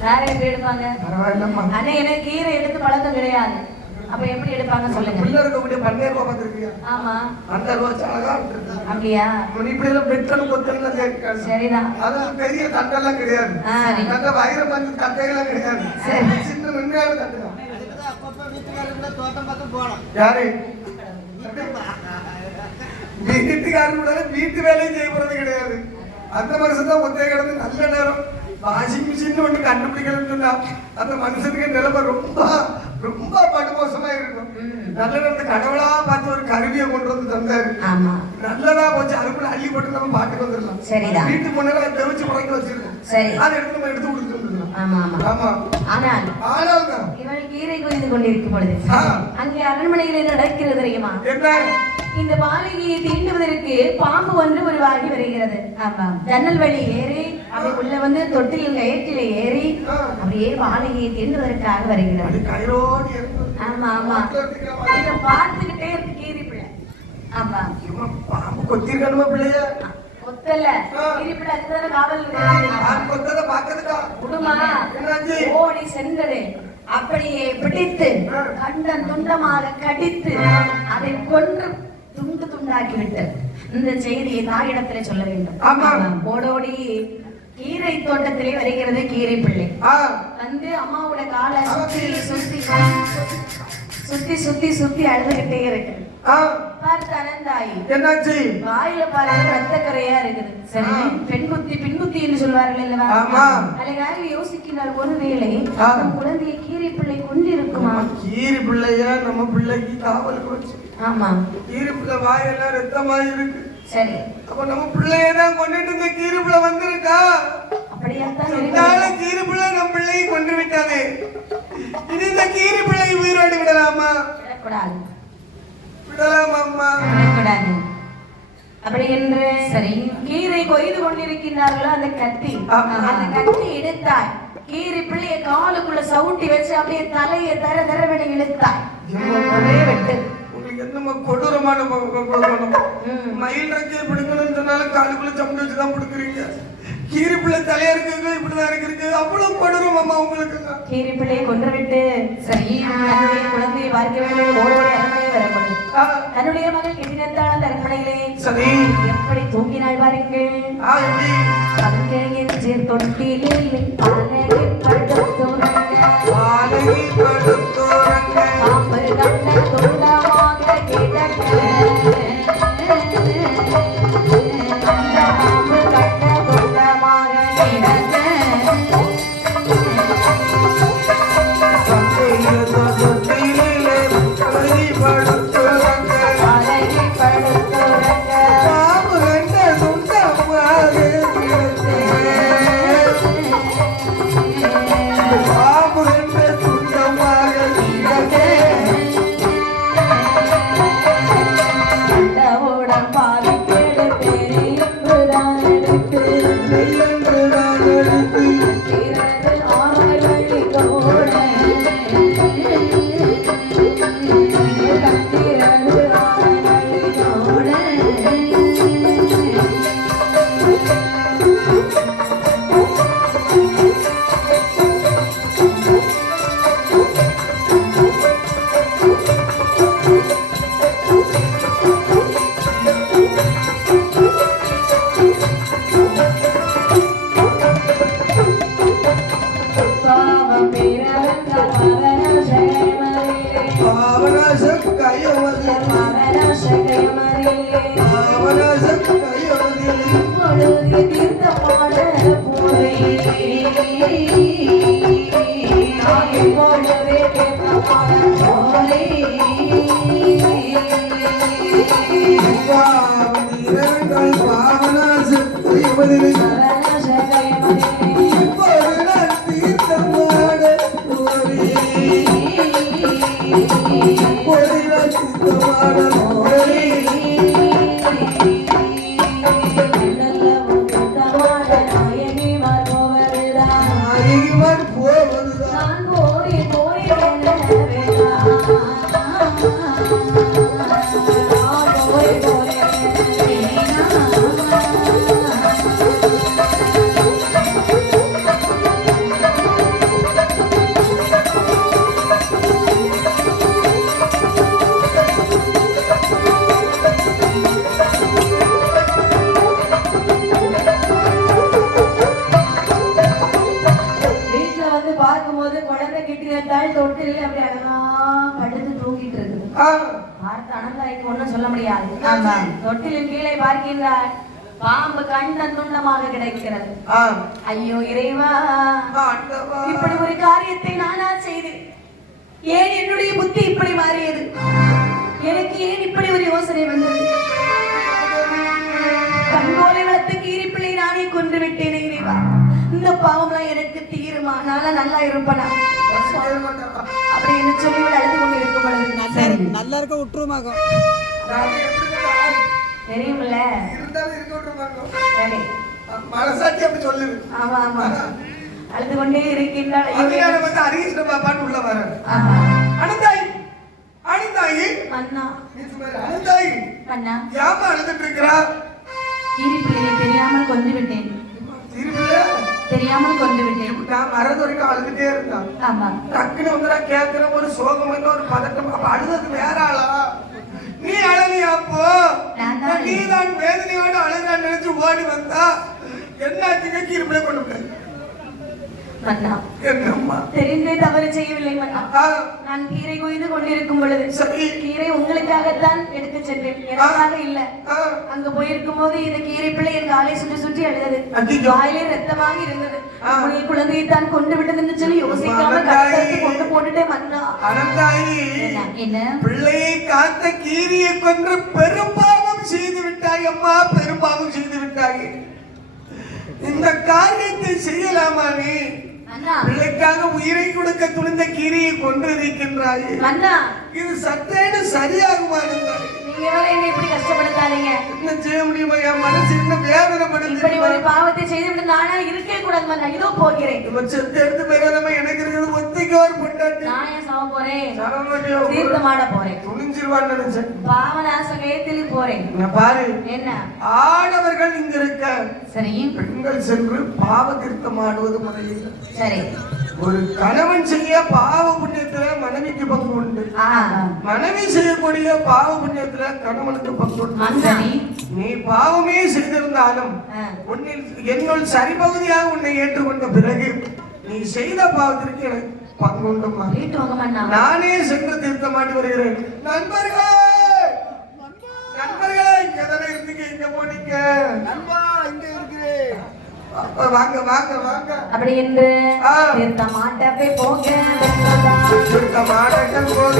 வேற எப்படி எடுப்பாங்க பரவாயில்லம்மா அண்ணே எனக்கு கீரை எடுத்து பழக்கம் கிடையாது அப்ப எப்படி எடுப்பாங்க சொல்லுங்க உள்ள இருக்கக்கூடிய பன்னீர் கோபம் இருக்கியா ஆமா அந்த ரோஸ் அழகா இருக்கு அப்படியா இப்படி எல்லாம் பெற்றணும் கொத்தணும் கேட்காது சரிதான் அது பெரிய கட்டெல்லாம் கிடையாது அந்த வைரம் வந்து கட்டையெல்லாம் கிடையாது சின்ன வெங்காயம் கட்டுதான் அப்பப்ப வீட்டுக்காரங்கள தோட்டம் பார்த்து போனோம் யாரு வீட்டுக்காரன் கூட வீட்டு வேலையும் செய்ய போறது கிடையாது அந்த மனுஷன் தான் ஒத்தைய கிடந்து நல்ல நேரம் வாஷிங் மிஷின் ஒண்ணு கண்டுபிடிக்கணும்னு சொன்னா அந்த மனுஷனுக்கு நிலைமை ரொம்ப ரொம்ப படுமோசமா இருக்கும் நல்ல நேரத்துக்கு கடவுளா பார்த்து ஒரு கருவியை கொண்டு வந்து தந்தாரு நல்லதா போச்சு அதுக்குள்ள அள்ளி போட்டு நம்ம பாட்டுக்கு வந்துடலாம் சரிதான் வீட்டு முன்னால தெவிச்சு முறைக்கு வச்சிருக்கோம் சரி அதை எடுத்து நம்ம எடுத்து கொடுத்துட்டு வந்துடலாம் ஆமா ஆமா ஆனால் ஆனால் இவள் கீரை கொய்து கொண்டிருக்கும் பொழுது அங்கே அரண்மனையிலே நடக்கிறது தெரியுமா என்ன இந்த பாலிகையை தீண்டுவதற்கு பாம்பு ஒன்று உருவாகி வருகிறது ஜன்னல் வழி ஏறி அப்படி உள்ள வந்து தொட்டில் கயிற்றில ஏறி அப்படியே பாலிகையை தீண்டுவதற்காக வருகிறது ஆமா ஆமா இத பார்த்துக்கிட்டே இருக்கு கீரி பிள்ளை ஆமா பாம்பு கொத்திருக்கணுமா பிள்ளைய கொத்தல கீரி பிள்ளை அதுதானே காவல் கொத்தத பாக்குறதுக்கா குடுமா ஓடி சென்றது அப்படியே பிடித்து கண்டம் துண்டமாக கடித்து அதை கொன்று துண்டு துண்டாக்கி விட்டது இந்த செய்தியை தாயிடத்திலே சொல்ல வேண்டும் ஓடோடி கீரை தோட்டத்திலே வருகிறது கீரை பிள்ளை வந்து அம்மாவோட காலை சுத்தி சுத்தி சுத்தி சுத்தி சுத்தி அழுதுகிட்டே இருக்கு பார்த்து அனந்தாயி என்னாச்சு? வாயில பாருங்க ரத்தக்கரையா இருக்குது. சரி, பெண் புத்தி பின் புத்தி என்று சொல்வார்கள் அல்லவா? ஆமா. அழகாக யோசிக்கிறார், ஒருவேளை நம் குழந்தையை கீரி பிள்ளை கொண்டிருக்குமா? கீரி பிள்ளைய நம்ம பிள்ளைக்கு காவலுக்கு வச்சு. ஆமா, கீரி பிள்ளை வாயெல்லாம் ரத்தமா இருக்கு. சரி, அப்ப நம்ம பிள்ளையதான் கொண்டுட்டு இந்த கீரி பிள்ளை வந்திருக்கா? அப்படியாத்தான் கீரி பிள்ளை நம்ம பிள்ளையை கொண்டு விட்டாதே. இது இந்த கீரி பிள்ளையை உயிரோடு விடலாமா? விடக்கூடாது. விடலாமா? விடக்கூடாது. அப்படி என்று சரி, கீரை கொய்து கொண்டிருக்கிறார்களோ அந்த கத்தி, அந்த கத்தி எடுத்தாய், கீரி பிள்ளைய காலுக்குள்ள சவுட்டி வச்சு அப்படியே தலையை தரவென இழுத்தாய். ஒரே வெட்டு. உங்களுக்கு என்னமா கொடூரமான மயில் ரெக்கையை பிடிக்கணும்னு சொன்னாலும் காலுக்குள்ள சம்பளம் வச்சுதான் பிடிக்கிறீங்க. கீரி பிள்ளை தலையா இருக்கு, இப்படிதான் இருக்கு. அவ்வளவு கொடூரமாமா உங்களுக்கு. கீரி பிள்ளையை கொன்று விட்டு சரி, தன்னுடைய குழந்தையை பார்க்க வேண்டும். ஓடோடி அரண்மனை வரப்படும். தன்னுடைய மகள் கெட்டினத்தான அந்த அரண்மனையிலே சரி எப்படி தூங்கினாள் பாருங்கள். அதற்கு என்று தொட்டிலில் பாலகி படுத்தோரங்க, பாம்பு கண்ட துண்டமாக கிடக்க, பாம்பு கண்ட துண்டமாக கிடக்க, தொட்டிலின் கீழே பார்க்கின்றார், பாம்பு கண்டன் துண்டமாக கிடைக்கிறது. ஐயோ இறைவா, இப்படி ஒரு காரியத்தை நானா செய்தேன்? ஏன் என்னுடைய புத்தி இப்படி மாறியது? எனக்கு ஏன் இப்படி ஒரு யோசனை வந்தது? கண்கோலை வளர்த்து கீரி பிள்ளை நானே கொன்று விட்டேனே இறைவா, இந்த பாவம்லாம் எனக்கு தீருமா? நாளா நல்லா இருப்பனா அப்படின்னு சொல்லி அழுது கொண்டு இருக்கும் பொழுது நல்லா இருக்க விட்டுருமாக்கும் தெரியுமில்ல, சரி மனசாட்சி அப்படி சொல்லுது. ஆமா ஆமா, அழுது கொண்டே இருக்கின்றாள். ஹரிகிருஷ்ண பாப்பான்னு உள்ள வர அனந்தாயி, அனந்தாயி அண்ணா, அனந்தாயி அண்ணா யாமா அழுதுட்டு இருக்கிறா? கீரி பிள்ளையை தெரியாமல் கொண்டு விட்டேன். தெரியாமல் கொண்டு விட்டேன். நான் வரது வரைக்கும் அழுதுட்டே இருந்தான். ஆமா, டக்குன்னு வந்து நான் கேட்கிறேன், ஒரு சோகம் என்ன ஒரு பதட்டம். அப்ப அழுதது வேற ஆளா? நீ அழலியா? அப்போ நீதான் வேதனையோட அழுதான் நினைச்சு ஓடி வந்தா என்னாச்சுங்க? கீரி பிள்ளை கொண்டு விட்டேன். மன்னா என்னம்மா தெரிந்தே தவறு செய்யவில்லை மன்னா. நான் கீரை கொய்து கொண்டிருக்கும் பொழுது கீரை உங்களுக்காகத்தான் எடுக்க சென்றேன், எனக்காக இல்ல. அங்க போயிருக்கும் போது இந்த கீரை பிள்ளை என் காலை சுற்றி சுற்றி அழுதது, வாயிலே ரத்தமாக இருந்தது. குழந்தையை தான் கொண்டு விட்டதுன்னு சொல்லி யோசிக்காம கட்டத்தை கொண்டு போட்டுட்டே மன்னா. என்ன பிள்ளையை காத்த கீரியை கொன்று பெரும்பாவம் செய்து விட்டாய் அம்மா, பெரும்பாவம் செய்து விட்டாய். இந்த காரியத்தை செய்யலாமா நீ? பிள்ளைக்காக உயிரை கொடுக்க துணிந்த கீரியை கொன்று இருக்கின்றாய். இது சற்றேன்னு சரியாகுமா? நீங்க வேற என்ன இப்படி கஷ்டப்படுத்தாதீங்க. என்ன செய்ய முடியுமா? என் மனசு என்ன வேதனைப்படுது. இப்படி ஒரு பாவத்தை செய்துவிட்டு நானா இருக்கே கூடாது மன்னா. இதோ போகிறேன். செத்து எடுத்து போயிடாம எனக்கு இருக்கிறது ஒத்திக்கு ஒரு பொண்டாட்டி. நான் ஏன் சாவ போறேன்? தீர்த்தமாட போறேன். துணிஞ்சிருவான்னு நினைச்சேன். பாவநாச கயத்தில் போறேன். பாரு என்ன ஆடவர்கள் இங்க இருக்க, சரி பெண்கள் சென்று பாவ தீர்த்தம் ஆடுவது முறையில். சரி, ஒரு கணவன் செய்ய பாவ புண்ணியத்துல மனைவிக்கு பங்கு உண்டு, மனைவி செய்யக்கூடிய பாவ புண்ணியத்துல கணவனுக்கு பங்கு உண்டு. நீ பாவமே செய்திருந்தாலும் என்னுள் சரிபகுதியாக உன்னை ஏற்றுக்கொண்ட பிறகு நீ செய்த பாவத்திற்கு எனக்கு பங்கு உண்டுமா? நானே சென்று தீர்த்தமாடி வருகிறேன். நண்பர்களே நண்பர்களே, இங்க தானே இருந்தீங்க, இங்க போனீங்க. நண்பா இங்க இருக்கிறேன், வாங்க வாங்க வாங்க. அப்படி என்று தீர்த்தமாட்டவே போக தீர்த்தமாடங்கள் போக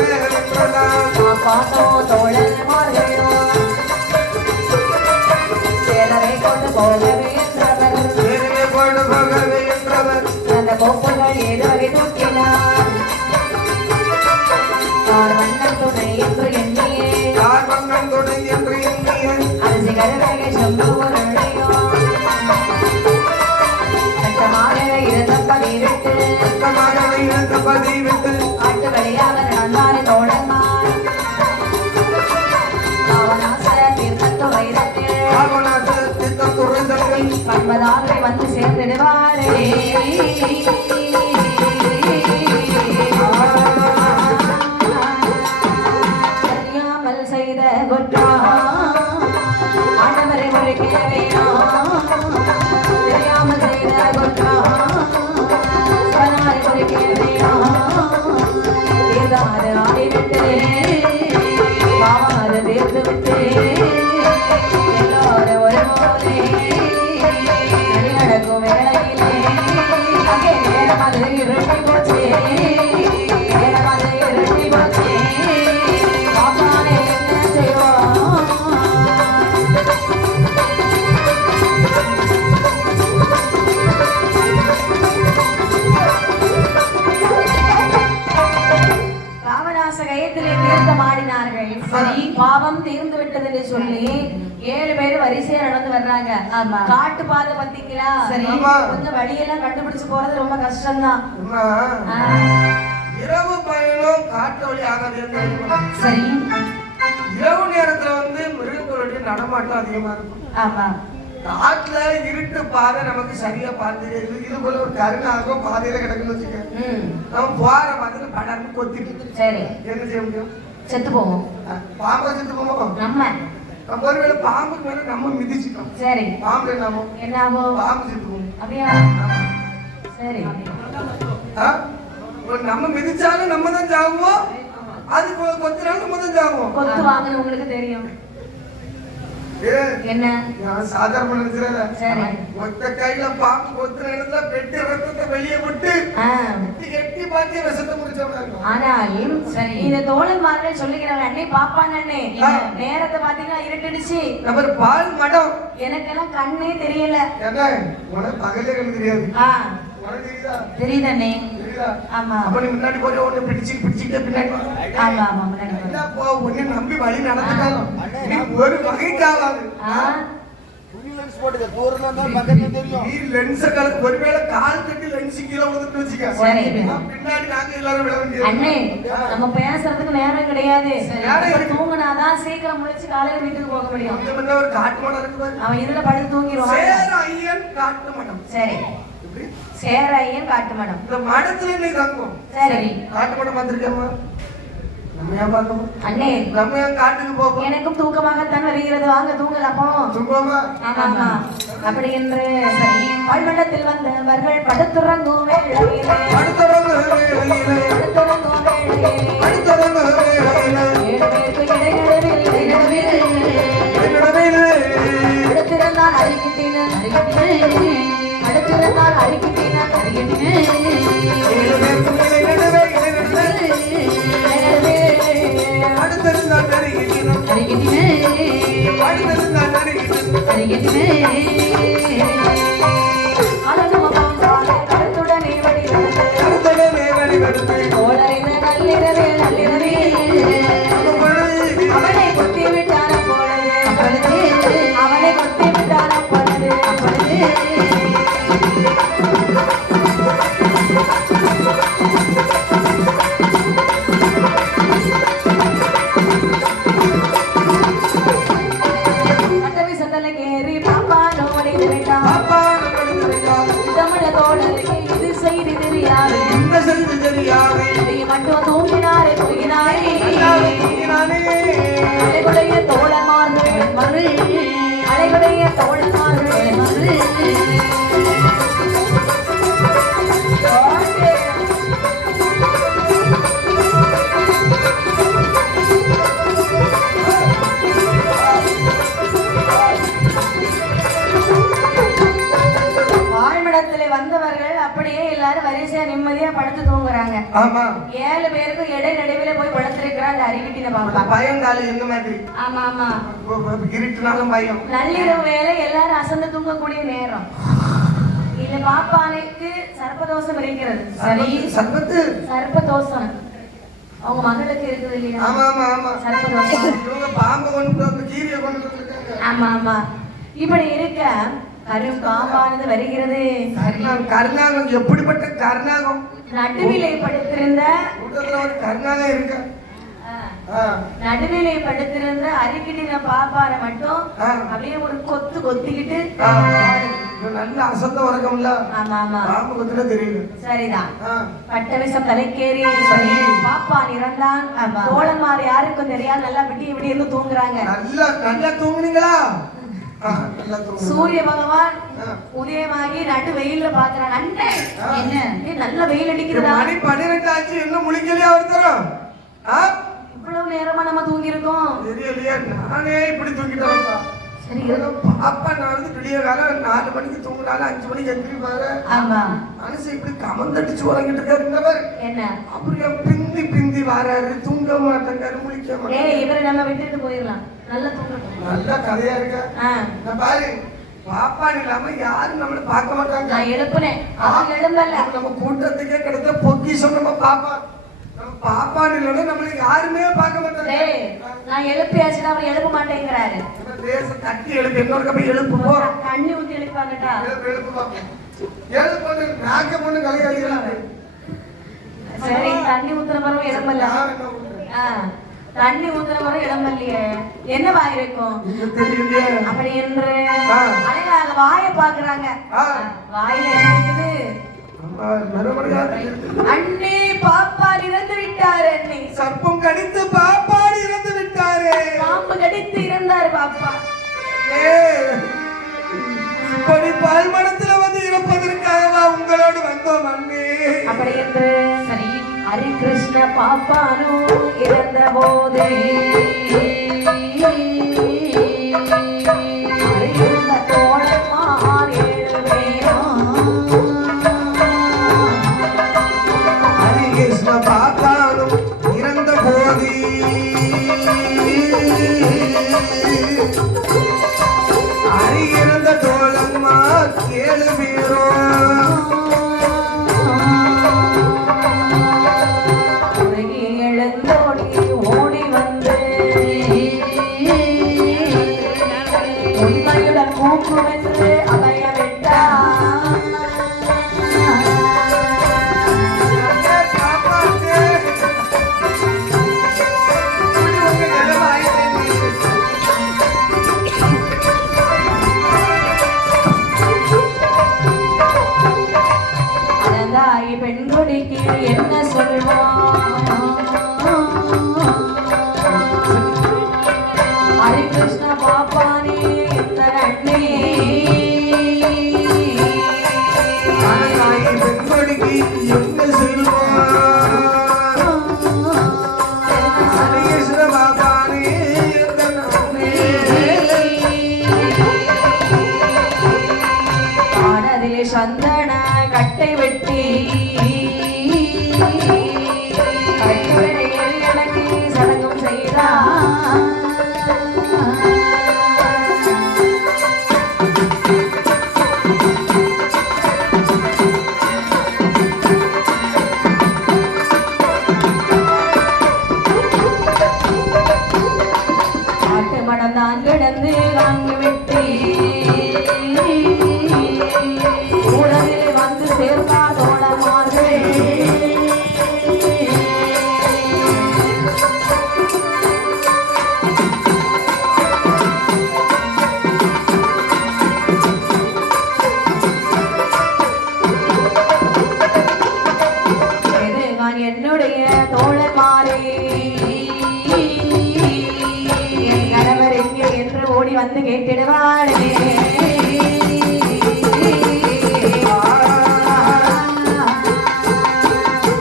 பாசம் தோழன் மாறுகிறோ சேரவை கொண்டு போகவே என்றவர், சேரவை கொண்டு போகவே என்றவர் அந்த கோப்புகள் ஏதுவரை தூக்கினார். வண்ணம் துணை என்று எண்ணியே, வண்ணம் துணை என்று எண்ணியே அரிசி கருவகை சொன்னோர் பதிவிட்டு ஆட்டு வழியாக நடந்தாரு தோழன்மார். பாவநாசர தீர்த்தத்து வைரத்தில் பண்பதாக வந்து சேர்ந்திடுவாரே. தெரியாமல் செய்த குற்றம் ஆண்டவரை முறைக்க வேணாம். தெரியாமல் செய்த குற்றம் ஆடிவிட்டு மாமாறு தேர்ந்து விட்டு எல்லாரும் ஒரு போலே நடி நடக்கும் வேளையிலே அங்கே நேரம் அது இருட்டி போச்சு, நேரம் அது இருட்டி போச்சு. மாமானை என்ன செய்வோம்? தீர்த்தமாடினார்கள். சரி, பாவம் தீர்ந்து விட்டது என்று சொல்லி 7 பேர் வரிசையா நடந்து வர்றாங்க. காட்டு பாதை பாத்தீங்களா? சரி, கொஞ்சம் வழியெல்லாம் கண்டுபிடிச்சு போறது ரொம்ப கஷ்டம் தான். இரவு பயணம் காட்டு வழி ஆகாது. சரி, இரவு நேரத்துல வந்து மிருகங்களுடைய நடமாட்டம் அதிகமா இருக்கும். ஆமா, காட்டுல இருட்டு பாதை நமக்கு சரியா பார்த்து இது போல ஒரு கருணாகும் பாதையில கிடக்குன்னு வச்சுக்க, நம்ம போற பாதையில படர்ந்து கொத்திட்டு சரி என்ன செய்ய முடியும்? செத்து போவோம். பாம்பை செத்து போவோம். நம்ம ஒருவேளை பாம்புக்கு மேல நம்ம மிதிச்சிட்டோம், சரி பாம்பு என்னாகும்? என்னாகும்? பாம்பு செத்து போவோம். அப்படியா? சரி, நம்ம மிதிச்சாலும் நம்ம தான் ஜாகுவோம், அது கொத்தினாலும் நம்ம தான் ஜாகுவோம். கொத்து வாங்கன்னு உங்களுக்கு தெரியும். என்ன சாதாரண நினைச்சிட சரி, ஒத்த கையில பாம்பு கொத்துற இடத்துல பெட்டி ரத்தத்தை வெளியே விட்டு எட்டி பார்த்து விஷத்தை முடிச்சவங்க. ஆனால் சரி, இந்த தோழன்மார்கள் சொல்லுகிறாங்க, அண்ணே பாப்பான் அண்ணே நேரத்தை பாத்தீங்கன்னா இருட்டுடுச்சு, நம்ம பால் மடம் எனக்கெல்லாம் கண்ணே தெரியல. என்ன உனக்கு பகலே கண்ணு தெரியாது, தெரியுது அண்ணே. ஆமா, அப்ப நீ முன்னாடி போய் ஒண்ணு பிடிச்சிட்டு பின்னாடி ஆமா ஆமா முன்னாடி ஒண்ணு நம்பி வழி நடந்துட்டாலும் ஒரு வகைக்காவது ஒருவேளை கால் தட்டி லென்ஸ் கீழே விழுந்துட்டு வச்சுக்க, பின்னாடி நாங்க எல்லாரும் விழ வேண்டியது. அண்ணே, நம்ம பேசுறதுக்கு நேரம் கிடையாது, தூங்கினாதான் சீக்கிரம் முடிச்சு காலையில வீட்டுக்கு போக முடியும். ஒரு காட்டு மடம் இருக்கு, அவன் இதுல படுத்து தூங்கிடுவான். காட்டு மடம். சரி, சேரையன் காட்டு மடம். இந்த மடத்துல நீ தங்கும். சரி, காட்டு மடம் வந்திருக்கேம்மா, நம்ம ஏன் பார்க்கணும்? அண்ணே நம்ம ஏன் காட்டுக்கு போவோம்? எனக்கும் தூக்கமாகத்தான் வருகிறது, வாங்க தூங்கலாமோ? தூங்குவோமா? ஆமா அப்படி என்று சரி வாழ்வண்டத்தில் வந்தவர்கள் படுத்துறங்கும் வேளையிலே அடுத்தவங்க வேலையிலே, படுத்துறங்கும் வேளையிலே அடுத்தவங்க வேலையிலே, 7 பேருக்கு இடைநடுவில் என்னிடமே அடுத்திருந்தான் அறிக்கிட்டீனன் அடுத்திருந்தான் அறிக்கிட்டீனன் அடுத்திருந்தான் நெருங்கினோம், அடுத்திருந்தான் கருத்துடனே வடிவெடுத்து அடுத்தவனே வழிபடுத்து கோளறிந்த நள்ளிரவில் அவனை குத்தி விட்டான பொழுது அவனை குத்தி விட்டான பொழுது கட்டவி சந்தலைக்கு ஏறி பாப்பானோ ஒளிந்து விட்டான். பாப்பா நம்ம வைக்காது, தமிழ தோழருக்கு இது செய்தி தெரியாது. இந்த செய்தி தெரியாது, நீ மட்டும் தூங்கினாரே தூங்கினாரே தூங்கினானே, அலைகுடைய தோழமார்கள் மறு அலைகுடைய தோழமார்கள் மறு வாழ்மிடத்துல வந்தவர்கள் அப்படியே எல்லாரும் வரிசையா நிம்மதியா படுத்து தூங்குறாங்க. ஆமா 7 பேருக்கும் இடைநடுவில போய் படுத்திருக்கிறான் அந்த அறிவிட்டின பாப்பா. பயங்கால என்ன மாதிரி ஆமா ஆமா இருட்டுனாலும் பயம். நள்ளிரவு வேலை எல்லாரும் அசந்து தூங்கக்கூடிய நேரம். இந்த பாப்பானுக்கு சர்ப்பதோஷம் இருக்கிறது. சரி சர்பத்து, சர்ப்பதோஷம் அவங்க மகளுக்கு இருக்குது இல்லையா? ஆமா ஆமா ஆமா, சர்ப்பதோஷம். இவங்க பாம்பை கொண்டு வந்து கீரியை கொண்டு வந்துருக்காங்க. ஆமா ஆமா இப்படி இருக்க கரும் பாம்பானது வருகிறது. கருணாகம் எப்படிப்பட்ட கருணாகம்? நடுவிலே படுத்திருந்த கூட்டத்துல ஒரு கருணாகம் இருக்கு. நடுவிலே படுத்திருந்த அரிக்கிட்டின பாப்பார மட்டும் ஆ. அப்படியே ஒரு கொத்து கொத்திக்கிட்டு நல்ல அசந்த உறக்கம்ல. ஆமா ஆமா பாம்பு கொத்துல தெரியுது. சரிதான். ஆ. பட்டவிசம் தலைக்கேறி சரி பாப்பான் இறந்தான். தோழன்மார் யாருக்கும் தெரியாது, நல்லா விட்டி விடி இருந்து தூங்குறாங்க. நல்லா தூங்குனீங்களா? நல்லா தூங்குங்க. சூரிய பகவான் ஆ. உதயமாகி நடு வெயில்ல பாக்குறாங்க. அண்ணே என்ன ஏய், நல்ல வெயில் அடிக்கிறதா? மணி 12 ஆச்சு, இன்னும் முழிக்கலையா ஒருத்தரும்? இவ்வளவு நேரமா நம்ம தூங்கி இருக்கோம். தெரியலையா? நானே இப்படி தூங்கிட்டேன்ப்பா. சரி பாப்பா நான் வந்து விடிய காலம் 4 மணிக்கு தூங்கினாலும் 5 மணிக்கு எந்திரிப்பாரு. ஆமா மனசு இப்படி கமந்தடிச்சு உறங்கிட்டு இருக்காரு. இந்த பாரு என்ன அப்புறம் பிந்தி பிந்தி வராரு, தூங்க மாட்டேங்காரு, முழிக்க ஏய் மாட்டேங்க. இவரை நம்ம விட்டுட்டு போயிடலாம். நல்லா தூங்கட்டும். நல்ல கதையா இருக்க. இந்த பாரு பாப்பான் இல்லாம யாரும் நம்மள பார்க்க மாட்டாங்க. நான் எழுப்புனேன், அவங்க எழும்பல. நம்ம கூட்டத்துக்கே கிடைத்த பொக்கிஷம் நம்ம பாப்பா. நம்ம பாப்பான் இல்லைன்னா நம்மள யாருமே பார்க்க மாட்டாங்க. டேய் நான் எழுப்பியாச்சுன்னா அவர் எழுப்ப மாட்டேங்கிறாரு. தேச தட்டி எழுப்பு, இன்னொரு கப்பை எழுப்புவோ. தண்ணி ஊத்தி எழுப்பாங்கட்டா. எழுப்பு பாப்போம். எழுப்பு நாக்க பொண்ணு கலையாளிகள். சரி தண்ணி ஊத்துற பிறகு எழும்பல. தண்ணி ஊத்துற பிறகு எழும்பலையே என்னவா இருக்கும்? தெரியலையே. அப்படி என்று அழகாக வாயை பாக்குறாங்க. வாயில என்ன இருக்குது? அண்ணே பாப்பா இறந்து விட்டாரு. அண்ணே சர்ப்பம் கடித்து பாப்பாடு இறந்து விட்டாரு. பாம்பு கடித்து இறந்தாரு பாப்பா. இப்படி பால்மணத்துல வந்து இறப்பதற்காகவா உங்களோடு வந்தோம் அண்ணே? அப்படி என்று சரி ஹரி கிருஷ்ண பாப்பானோ இறந்த போதே அறிந்த தோழன்மார் 7 பேரும் ஹரி கிருஷ்ண பாப்பானும் இறந்த போதே ஹரி இறந்த தோழன்மார் 7 பேரும் எழுந்தோடி ஓடி வந்து உண்மையுடன் கூக்குவென்று அவைய விட்டார். அனந்தாய் பெண்குடிக்கு என்ன சொல்வான்? சந்தன கட்டை வெட்டி எனக்கு சடங்கும் செய்தார். மடந்தான் கிடந்து வாங்கி வெட்டி உடலில் வந்து சேர்ந்தா தோழமார்கள். நான் என்னுடைய தோழமாரே என்று ஓடி வந்து கேட்டிடுவாளே.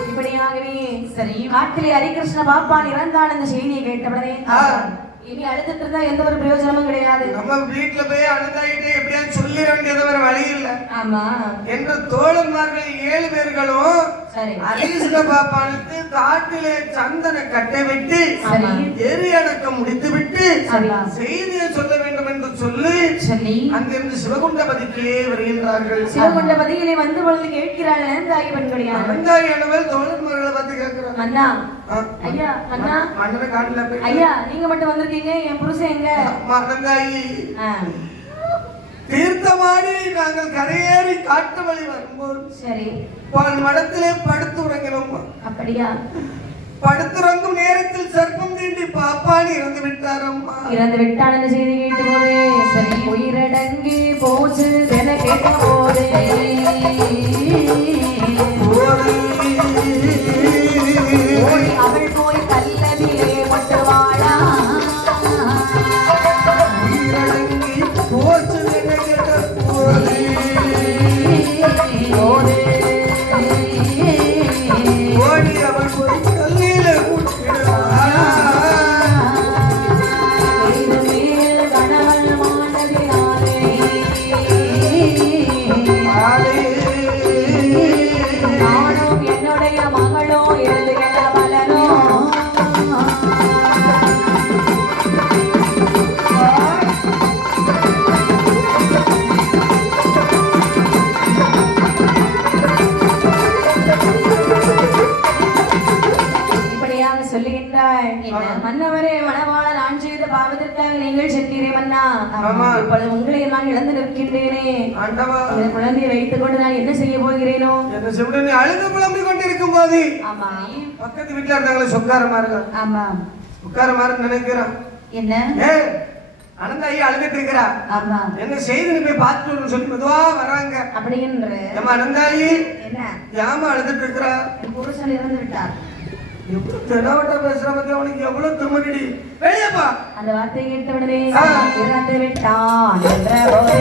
இப்படியாகவே சரி காட்டிலே ஹரிகிருஷ்ண பாப்பான் இறந்தான் இந்த செய்தியை கேட்டவுடனே இனி அழுதுட்டு இருந்தா எந்த ஒரு பிரயோஜனமும் கிடையாது. நம்ம வீட்டுல போய் அழுதாயிட்டே எப்படியாவது சொல்லிட வேண்டியது வேற வழி இல்ல. ஆமா என்ற தோழன்மார்கள் 7 பேர்களும் ஹரிகிருஷ்ண பாப்பானுக்கு காட்டிலே சந்தன கட்டை வெட்டி எரி அடக்கம் முடித்து விட்டு செய்தியை சொல்ல வேண்டும் என்று சொல்லி அங்கிருந்து சிவகுண்டபதிக்கே வருகின்றார்கள். சிவகுண்டபதியிலே வந்து பொழுது கேட்கிறாள் நந்தாயி பெண்களையா. நந்தாயியானவள் தோழன்மார்களை பார்த்து கேட்கிறார். அண்ணா ஐயா அண்ணா மன்னன காட்டுல ஐயா நீங்க மட்டும் வந்திருக்கீங்க, என் புருஷன் எங்க? நந்தாயி தீர்த்தமாடி நாங்கள் கரையேறி காட்டு வழி வரும்போது சரி மடத்திலே படுத்து உறங்கினோம். அப்படியா? படுத்துறங்கும் நேரத்தில் சர்ப்பம் தீண்டி பாப்பானி இறந்து விட்டாரம்மா. இறந்து விட்டான் என்ற செய்தி கேட்ட போது சரி உயிரடங்கி போச்சு என கேட்ட போது அவள் போய் கல்லதிலே மட்டுவாளா உயிரடங்கி போச்சு என கேட்ட போது ஓடி அவள் போய் கல்லிலே என்னுடைய மகளோ எழுது என்ற பலனோ இப்படியாக சொல்லுகின்றாள். மன்னவரே மணவாள நான் செய்த பாவத்திற்காக நீங்கள் சென்றீரே மன்னா. இப்பொழுது உங்களை நான் இழந்து நிற்கின்றேனே. குழந்தையை வைத்துக் கொண்டு நான் என்ன செய்ய போகிறேனோ? அழுது புலம்பிக் கொண்டிருக்கும் போது ஆமா பக்கத்து வீட்டுல இருந்தாங்களே சொக்காரமாரு. ஆமா சொக்காரமாரு நினைக்கிறான் என்ன அனந்தாயி அழுதுட்டு இருக்கிறா. ஆமா என்ன செய்து போய் பார்த்துட்டு சொல்லி மெதுவா வராங்க. அப்படின்ற அனந்தாயி என்ன ஏமா அழுதுட்டு இருக்கிறா? புருஷன் இறந்து விட்டார். தெனாவட்ட பேசுற பத்தி அவனுக்கு எவ்வளவு திமிரடி. வெளியப்பா அந்த வார்த்தையை கேட்ட உடனே இறந்து விட்டான் என்ற போது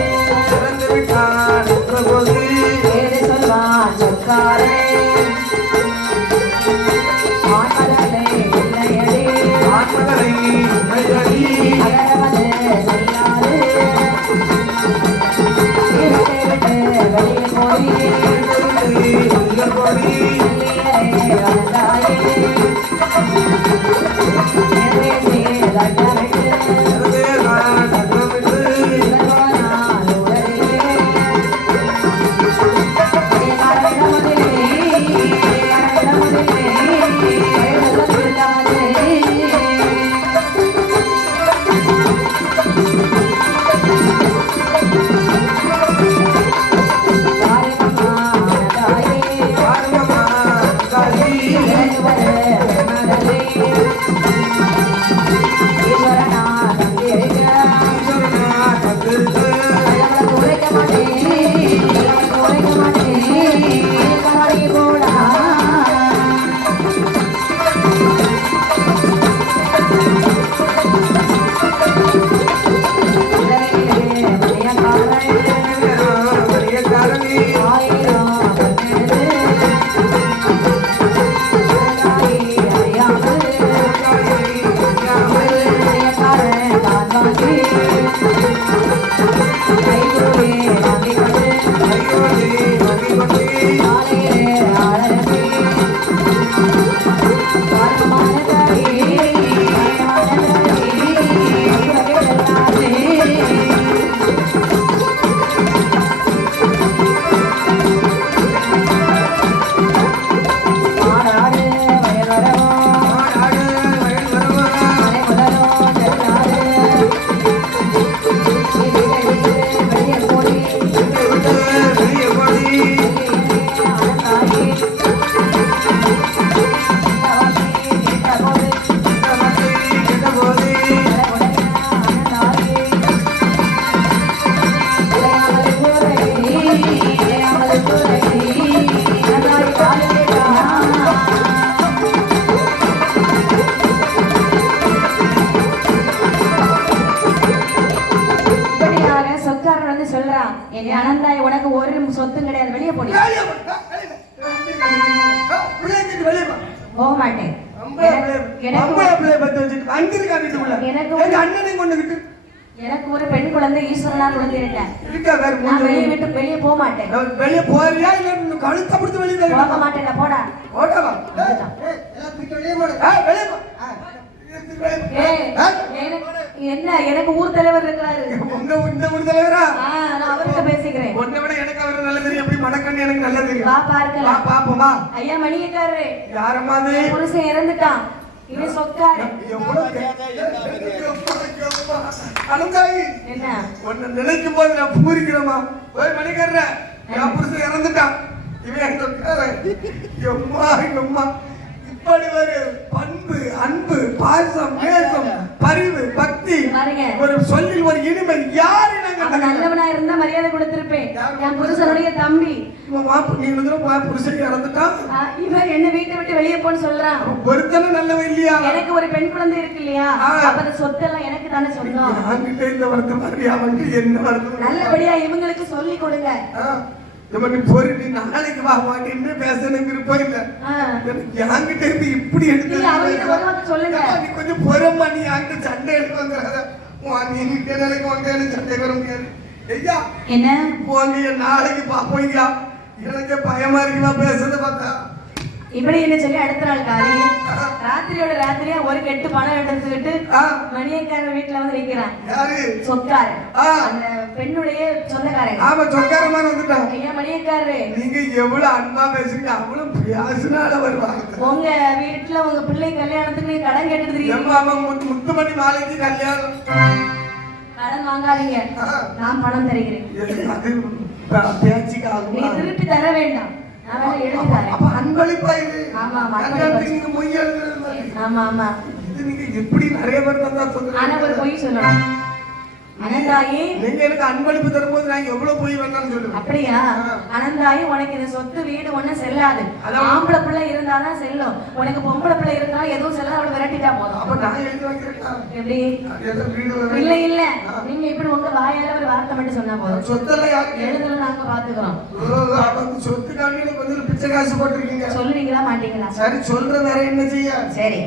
இறந்து விட்டான் என்ற போது ஏது சொல்வான் சொற்காரே ஆண்மகளே இல்லையடி ஆண்மகளை இல்லையடி அகரவது சொல்லாது விட்டு வெளியில் போய் வெளியில் போய் வந்தாயே பாருங்கம்மா சொல்றான் என் அனந்தாய் உனக்கு ஒரு சொத்தும் கிடையாது வெளியே போடி போக மாட்டேன் எனக்கு ஒரு பெண் குழந்தை ஈஸ்வரனா கொடுத்திருக்கேன் நான் வெளியே விட்டு வெளியே போக மாட்டேன் வெளியே போறியா இல்ல கழுத்தை பிடிச்சு வெளியே போக மாட்டேன் போடா ஓட்டவா என்ன எனக்கு ஊர் தலைவர் இருக்கிறாரு இந்த ஊர் தலைவரா நான் அவர்கிட்ட பேசிக்கிறேன் உன்னை விட எனக்கு அவர் நல்ல தெரியும் எப்படி மடக்கண்ணு எனக்கு நல்ல தெரியும் வா பார்க்கலாம் பாப்போமா ஐயா மணியக்காரரு யாரம்மா அது புருஷன் இறந்துட்டான் இவன் சொக்காரு அனந்தாயி என்ன உன்னை நினைக்கும் போது நான் பூரிக்கிறேமா போய் மணிக்காரர என் புருஷன் இறந்துட்டான் இவன் சொக்காரு எம்மா இப்படி ஒரு பண்பு அன்பு பாசம் நேசம் பரிவு பக்தி ஒரு சொல்லில் ஒரு இனிமை யாரு நல்லவனா இருந்தா மரியாதை கொடுத்திருப்பேன் என் புருஷனுடைய தம்பி புருஷன் இறந்துட்டான் இவன் என்ன வீட்டை விட்டு வெளியே போன்னு சொல்றான் ஒருத்தன நல்லவன் இல்லையா எனக்கு ஒரு பெண் குழந்தை இருக்கு இல்லையா அப்ப சொத்தெல்லாம் எனக்கு தானே சொந்தம் என்கிட்ட இந்த வருத்தம் மாதிரியா வந்து என்ன வருத்தம் நல்லபடியா இவங்களுக்கு சொல்லி கொடுங்க நீ போய் நீ நாளைக்கு வா வாங்கிட்டு பேசணும் விருப்பம் இல்ல என்கிட்ட இருந்து இப்படி எடுத்து சொல்லுங்க நீ கொஞ்சம் பொறுமா நீ என்கிட்ட சண்டை எடுக்கங்கிறத நீ கிட்ட நாளைக்கு வந்து சண்டை வர முடியாது ஐயா என்ன போங்க நாளைக்கு பாப்போங்க எனக்கு பயமா இருக்குமா பேசுறத பார்த்தா இப்படி என்ன சொல்லி அடுத்த நாள் காலையில ராத்திரியோட ராத்திரியா ஒரு கெட்டு பணம் எடுத்துக்கிட்டு மணியக்காரன் வீட்டுல வந்து நிக்கிறான் சொக்காரு அந்த பெண்ணுடைய சொந்தக்காரங்க ஆமா சொக்காரமா வந்துட்டான் ஐயா மணியக்காரரு நீங்க எவ்வளவு அன்பா பேசுறீங்க அவ்வளவு பியாசனால வருவாங்க உங்க வீட்டுல உங்க பிள்ளை கல்யாணத்துக்கு நீங்க கடன் கேட்டுருக்கீங்க முத்துமணி மாலைக்கு கல்யாணம் கடன் வாங்காதீங்க நான் பணம் தருகிறேன் நீ திருப்பி தர வேண்டாம் எப்படி நிறைய பேர் பொய் சொல்லணும் அனந்தாயி நீங்க எனக்கு அன்பளிப்பு தரும்போது நான் எவ்வளவு போய் வேண்டாம்னு சொல்லுவேன் அப்படியா அனந்தாயி உனக்கு இந்த சொத்து வீடு ஒண்ணும் செல்லாது ஆம்பளை பிள்ளை இருந்தாதான் செல்லும் உனக்கு பொம்பளை பிள்ளை இருந்தாலும் எதுவும் செல்லாது அவளை விரட்டிட்டா போதும் அப்ப நான் எழுதி வாங்கிருக்கேன் எப்படி இல்ல இல்ல நீங்க இப்படி உங்க வாயால ஒரு வார்த்தை மட்டும் சொன்னா போதும் சொத்தெல்லாம் எழுதல நாங்க பாத்துக்கிறோம் சொத்துக்காண்டி கொஞ்சம் பிச்சை காசு போட்டிருக்கீங்க சொல்லுவீங்களா மாட்டீங்களா சரி சொல்ற வேற என்ன செய்ய சரி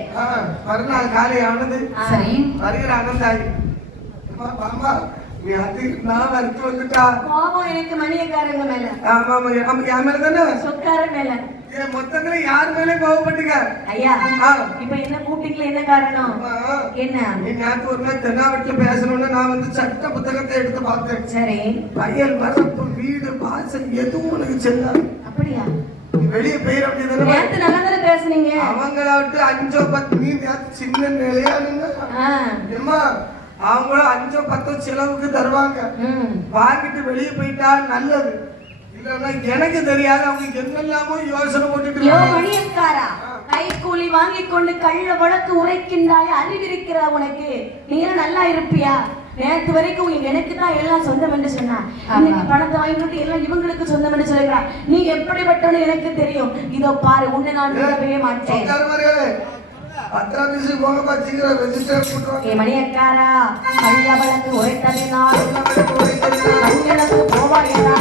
மறுநாள் காலை ஆனது சரி வருகிற அனந்தாயி மாமா நீ அது நான் வரைக்கும் வந்துட்டா கோபம் எனக்கு மணியக்காரங்க மேல ஆமா ஆமா என் மேல தானே சொக்கார மேல ஏன் மொத்தத்துல யார் மேலே கோபப்பட்டுக்க ஐயா இப்ப என்ன கூப்பிட்டீங்களா என்ன காரணம் என்ன நீ நேற்று ஒரு நாள் தென்னாவட்டில பேசணும்னு நான் வந்து சட்ட புத்தகத்தை எடுத்து பார்த்தேன் சரி வயல் வரப்பு வீடு வாசல் எதுவும் உனக்கு செல்லாது அப்படியா வெளியே போயிட அப்படியே நேற்று நல்லா தானே பேசுனீங்க அவங்கள விட்டு 5-10 நீ நேற்று சின்ன நிலையானுங்க ஏமா அவங்களும் 5-10 செலவுக்கு தருவாங்க வாங்கிட்டு வெளியே போயிட்டா நல்லது இல்லன்னா எனக்கு தெரியாது அவங்க என்னெல்லாமோ யோசனை போட்டுட்டு கைக்கூலி வாங்கி கொண்டு கள்ள வழக்கு உரைக்கின்றாய் அறிவிருக்கிறா உனக்கு நீ நல்லா இருப்பியா நேற்று வரைக்கும் எனக்கு தான் எல்லாம் சொந்தம் என்று சொன்னா இன்னைக்கு பணத்தை வாங்கிட்டு எல்லாம் இவங்களுக்கு சொந்தம் என்று சொல்லுறா நீ எப்படிப்பட்டவனு எனக்கு தெரியும் இதோ பாரு உன்னை நான் விடவே மாட்டேன் மணியக்காரா கள்ள வழக்கு உரைத்ததினால் போவாயா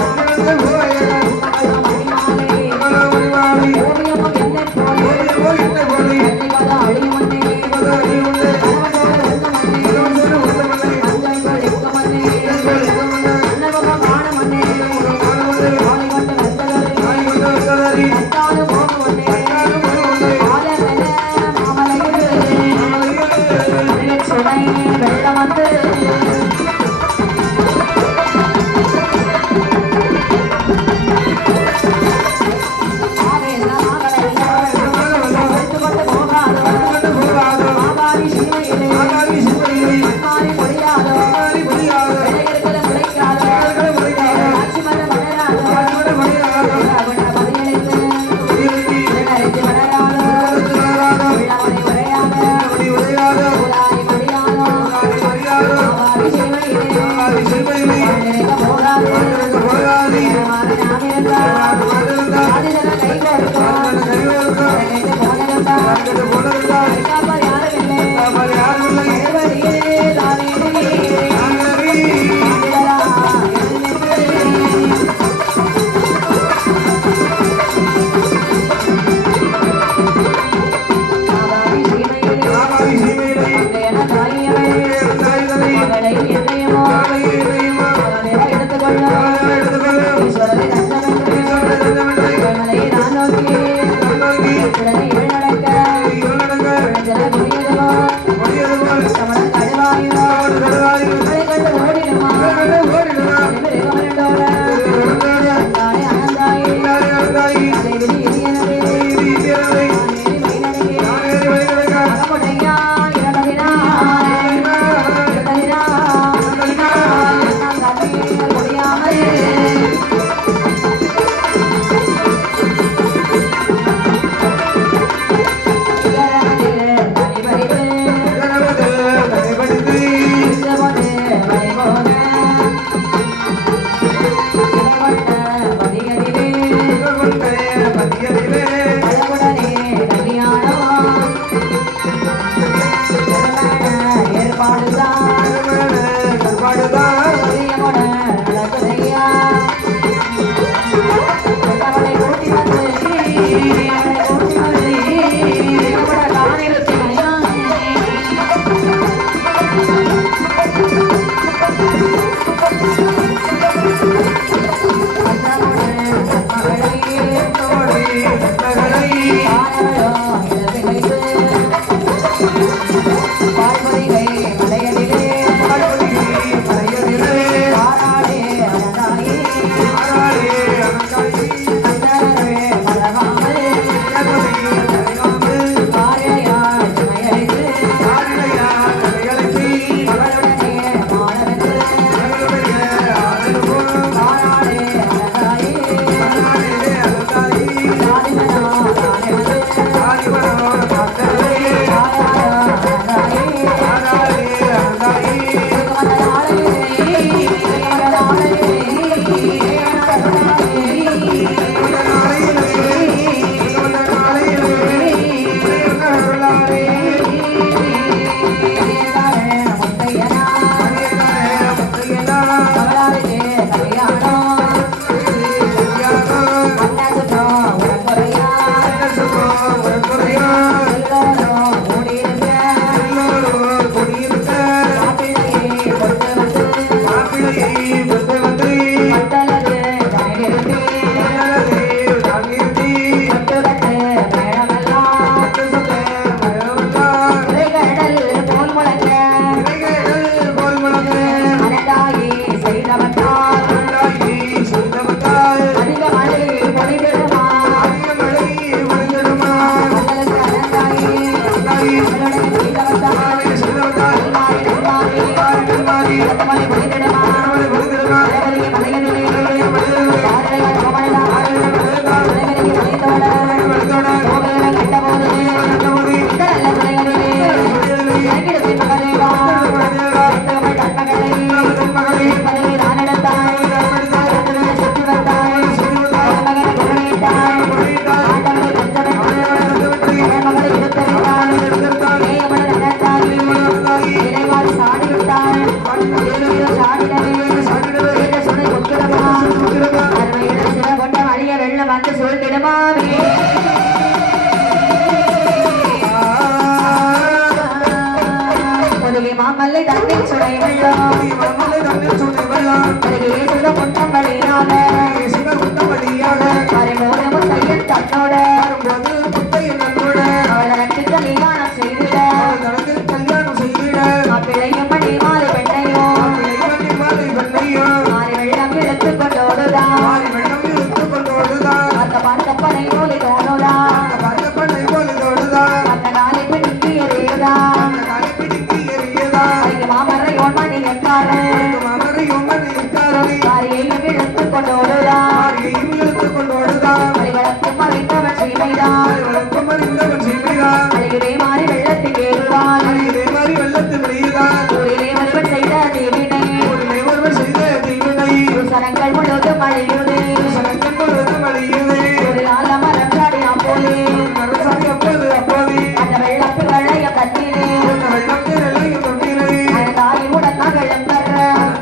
மாரியையும் இழுத்து கொண்டோடுதான் மாரியையும் இழுத்து கொண்டோடுதான் வளர்க்கும் அறிந்தவன் சீமைதான் வளர்க்கும் அறிந்தவன் சீமைதான் அழகிலே மாறி வெள்ளத்தில் ஏறுவான் இதே மாதிரி வெள்ளத்தில் வெளியில்தான் ஊரிலே ஒருவன் செய்த தீவினை ஊரிலே ஒருவர் செய்த தீவினை சனங்கள் முழுவதும் அழியுதே சனங்கள் முழுவதும் அழியுதே ஒரு நாள் மரம் சாடினா போலே மரசாமி அப்போது அந்த வெள்ளத்தில் வளைய கட்டிலே அந்த வெள்ளத்தில் இளைய தொட்டிலே அந்த தாய் உடனகளும் வர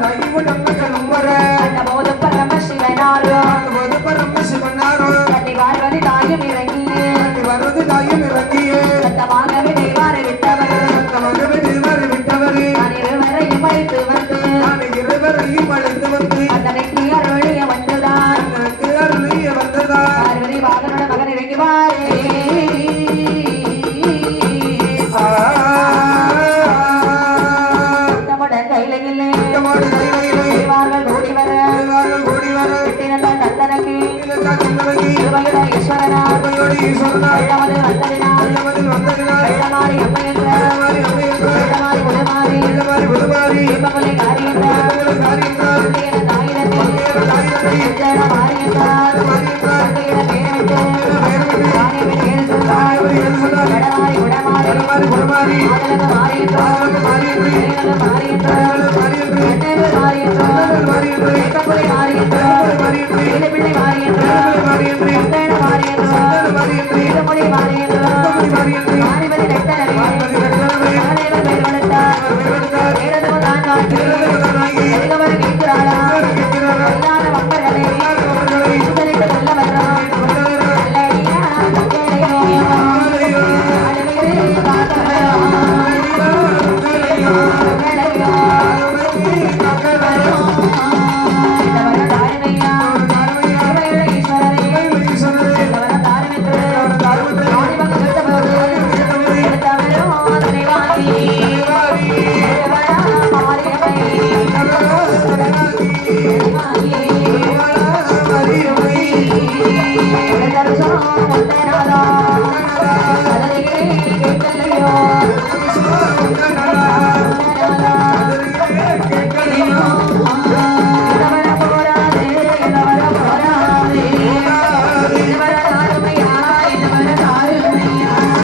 தாயிவுடன் மகளும் வர அந்த போது பரம சிவனாரோ போது பரம சிவனாரோ தன்னை வாழ்வது தாயும் இறங்கியே வருவது தாயும் இறங்கியே சத்தமாகவே தெய்வாரை விட்டவர் சத்தமாகவே தேவாரை விட்டவரே நான் இருவரையும் அழைத்து வந்து நான் இருவரையும் அழைத்து வந்து அந்த நெற்றி அருளிய வந்துதான் எனக்கு அருளிய வந்ததா பார்வதி பாகனோட மகன் இறங்குவாரே தம்முடன் கையிலே தேவார்கள் கூடி வர விட்டிருந்தால் தந்தனக்கு திருமயில ஈஸ்வரனா வெள்ளமது வந்ததினால் வெள்ளமாறி அம்மை என்ற வெள்ளமாறி முழுமாறி திருமலை காரி என்றார் தாயினத்தை ஜன மாறி என்றார் பெயரிட்டு உடமாறி மாறி என்றார் மாறி என்றார் மாறி என்றார் மாறி என்றார் மாறி என்றார்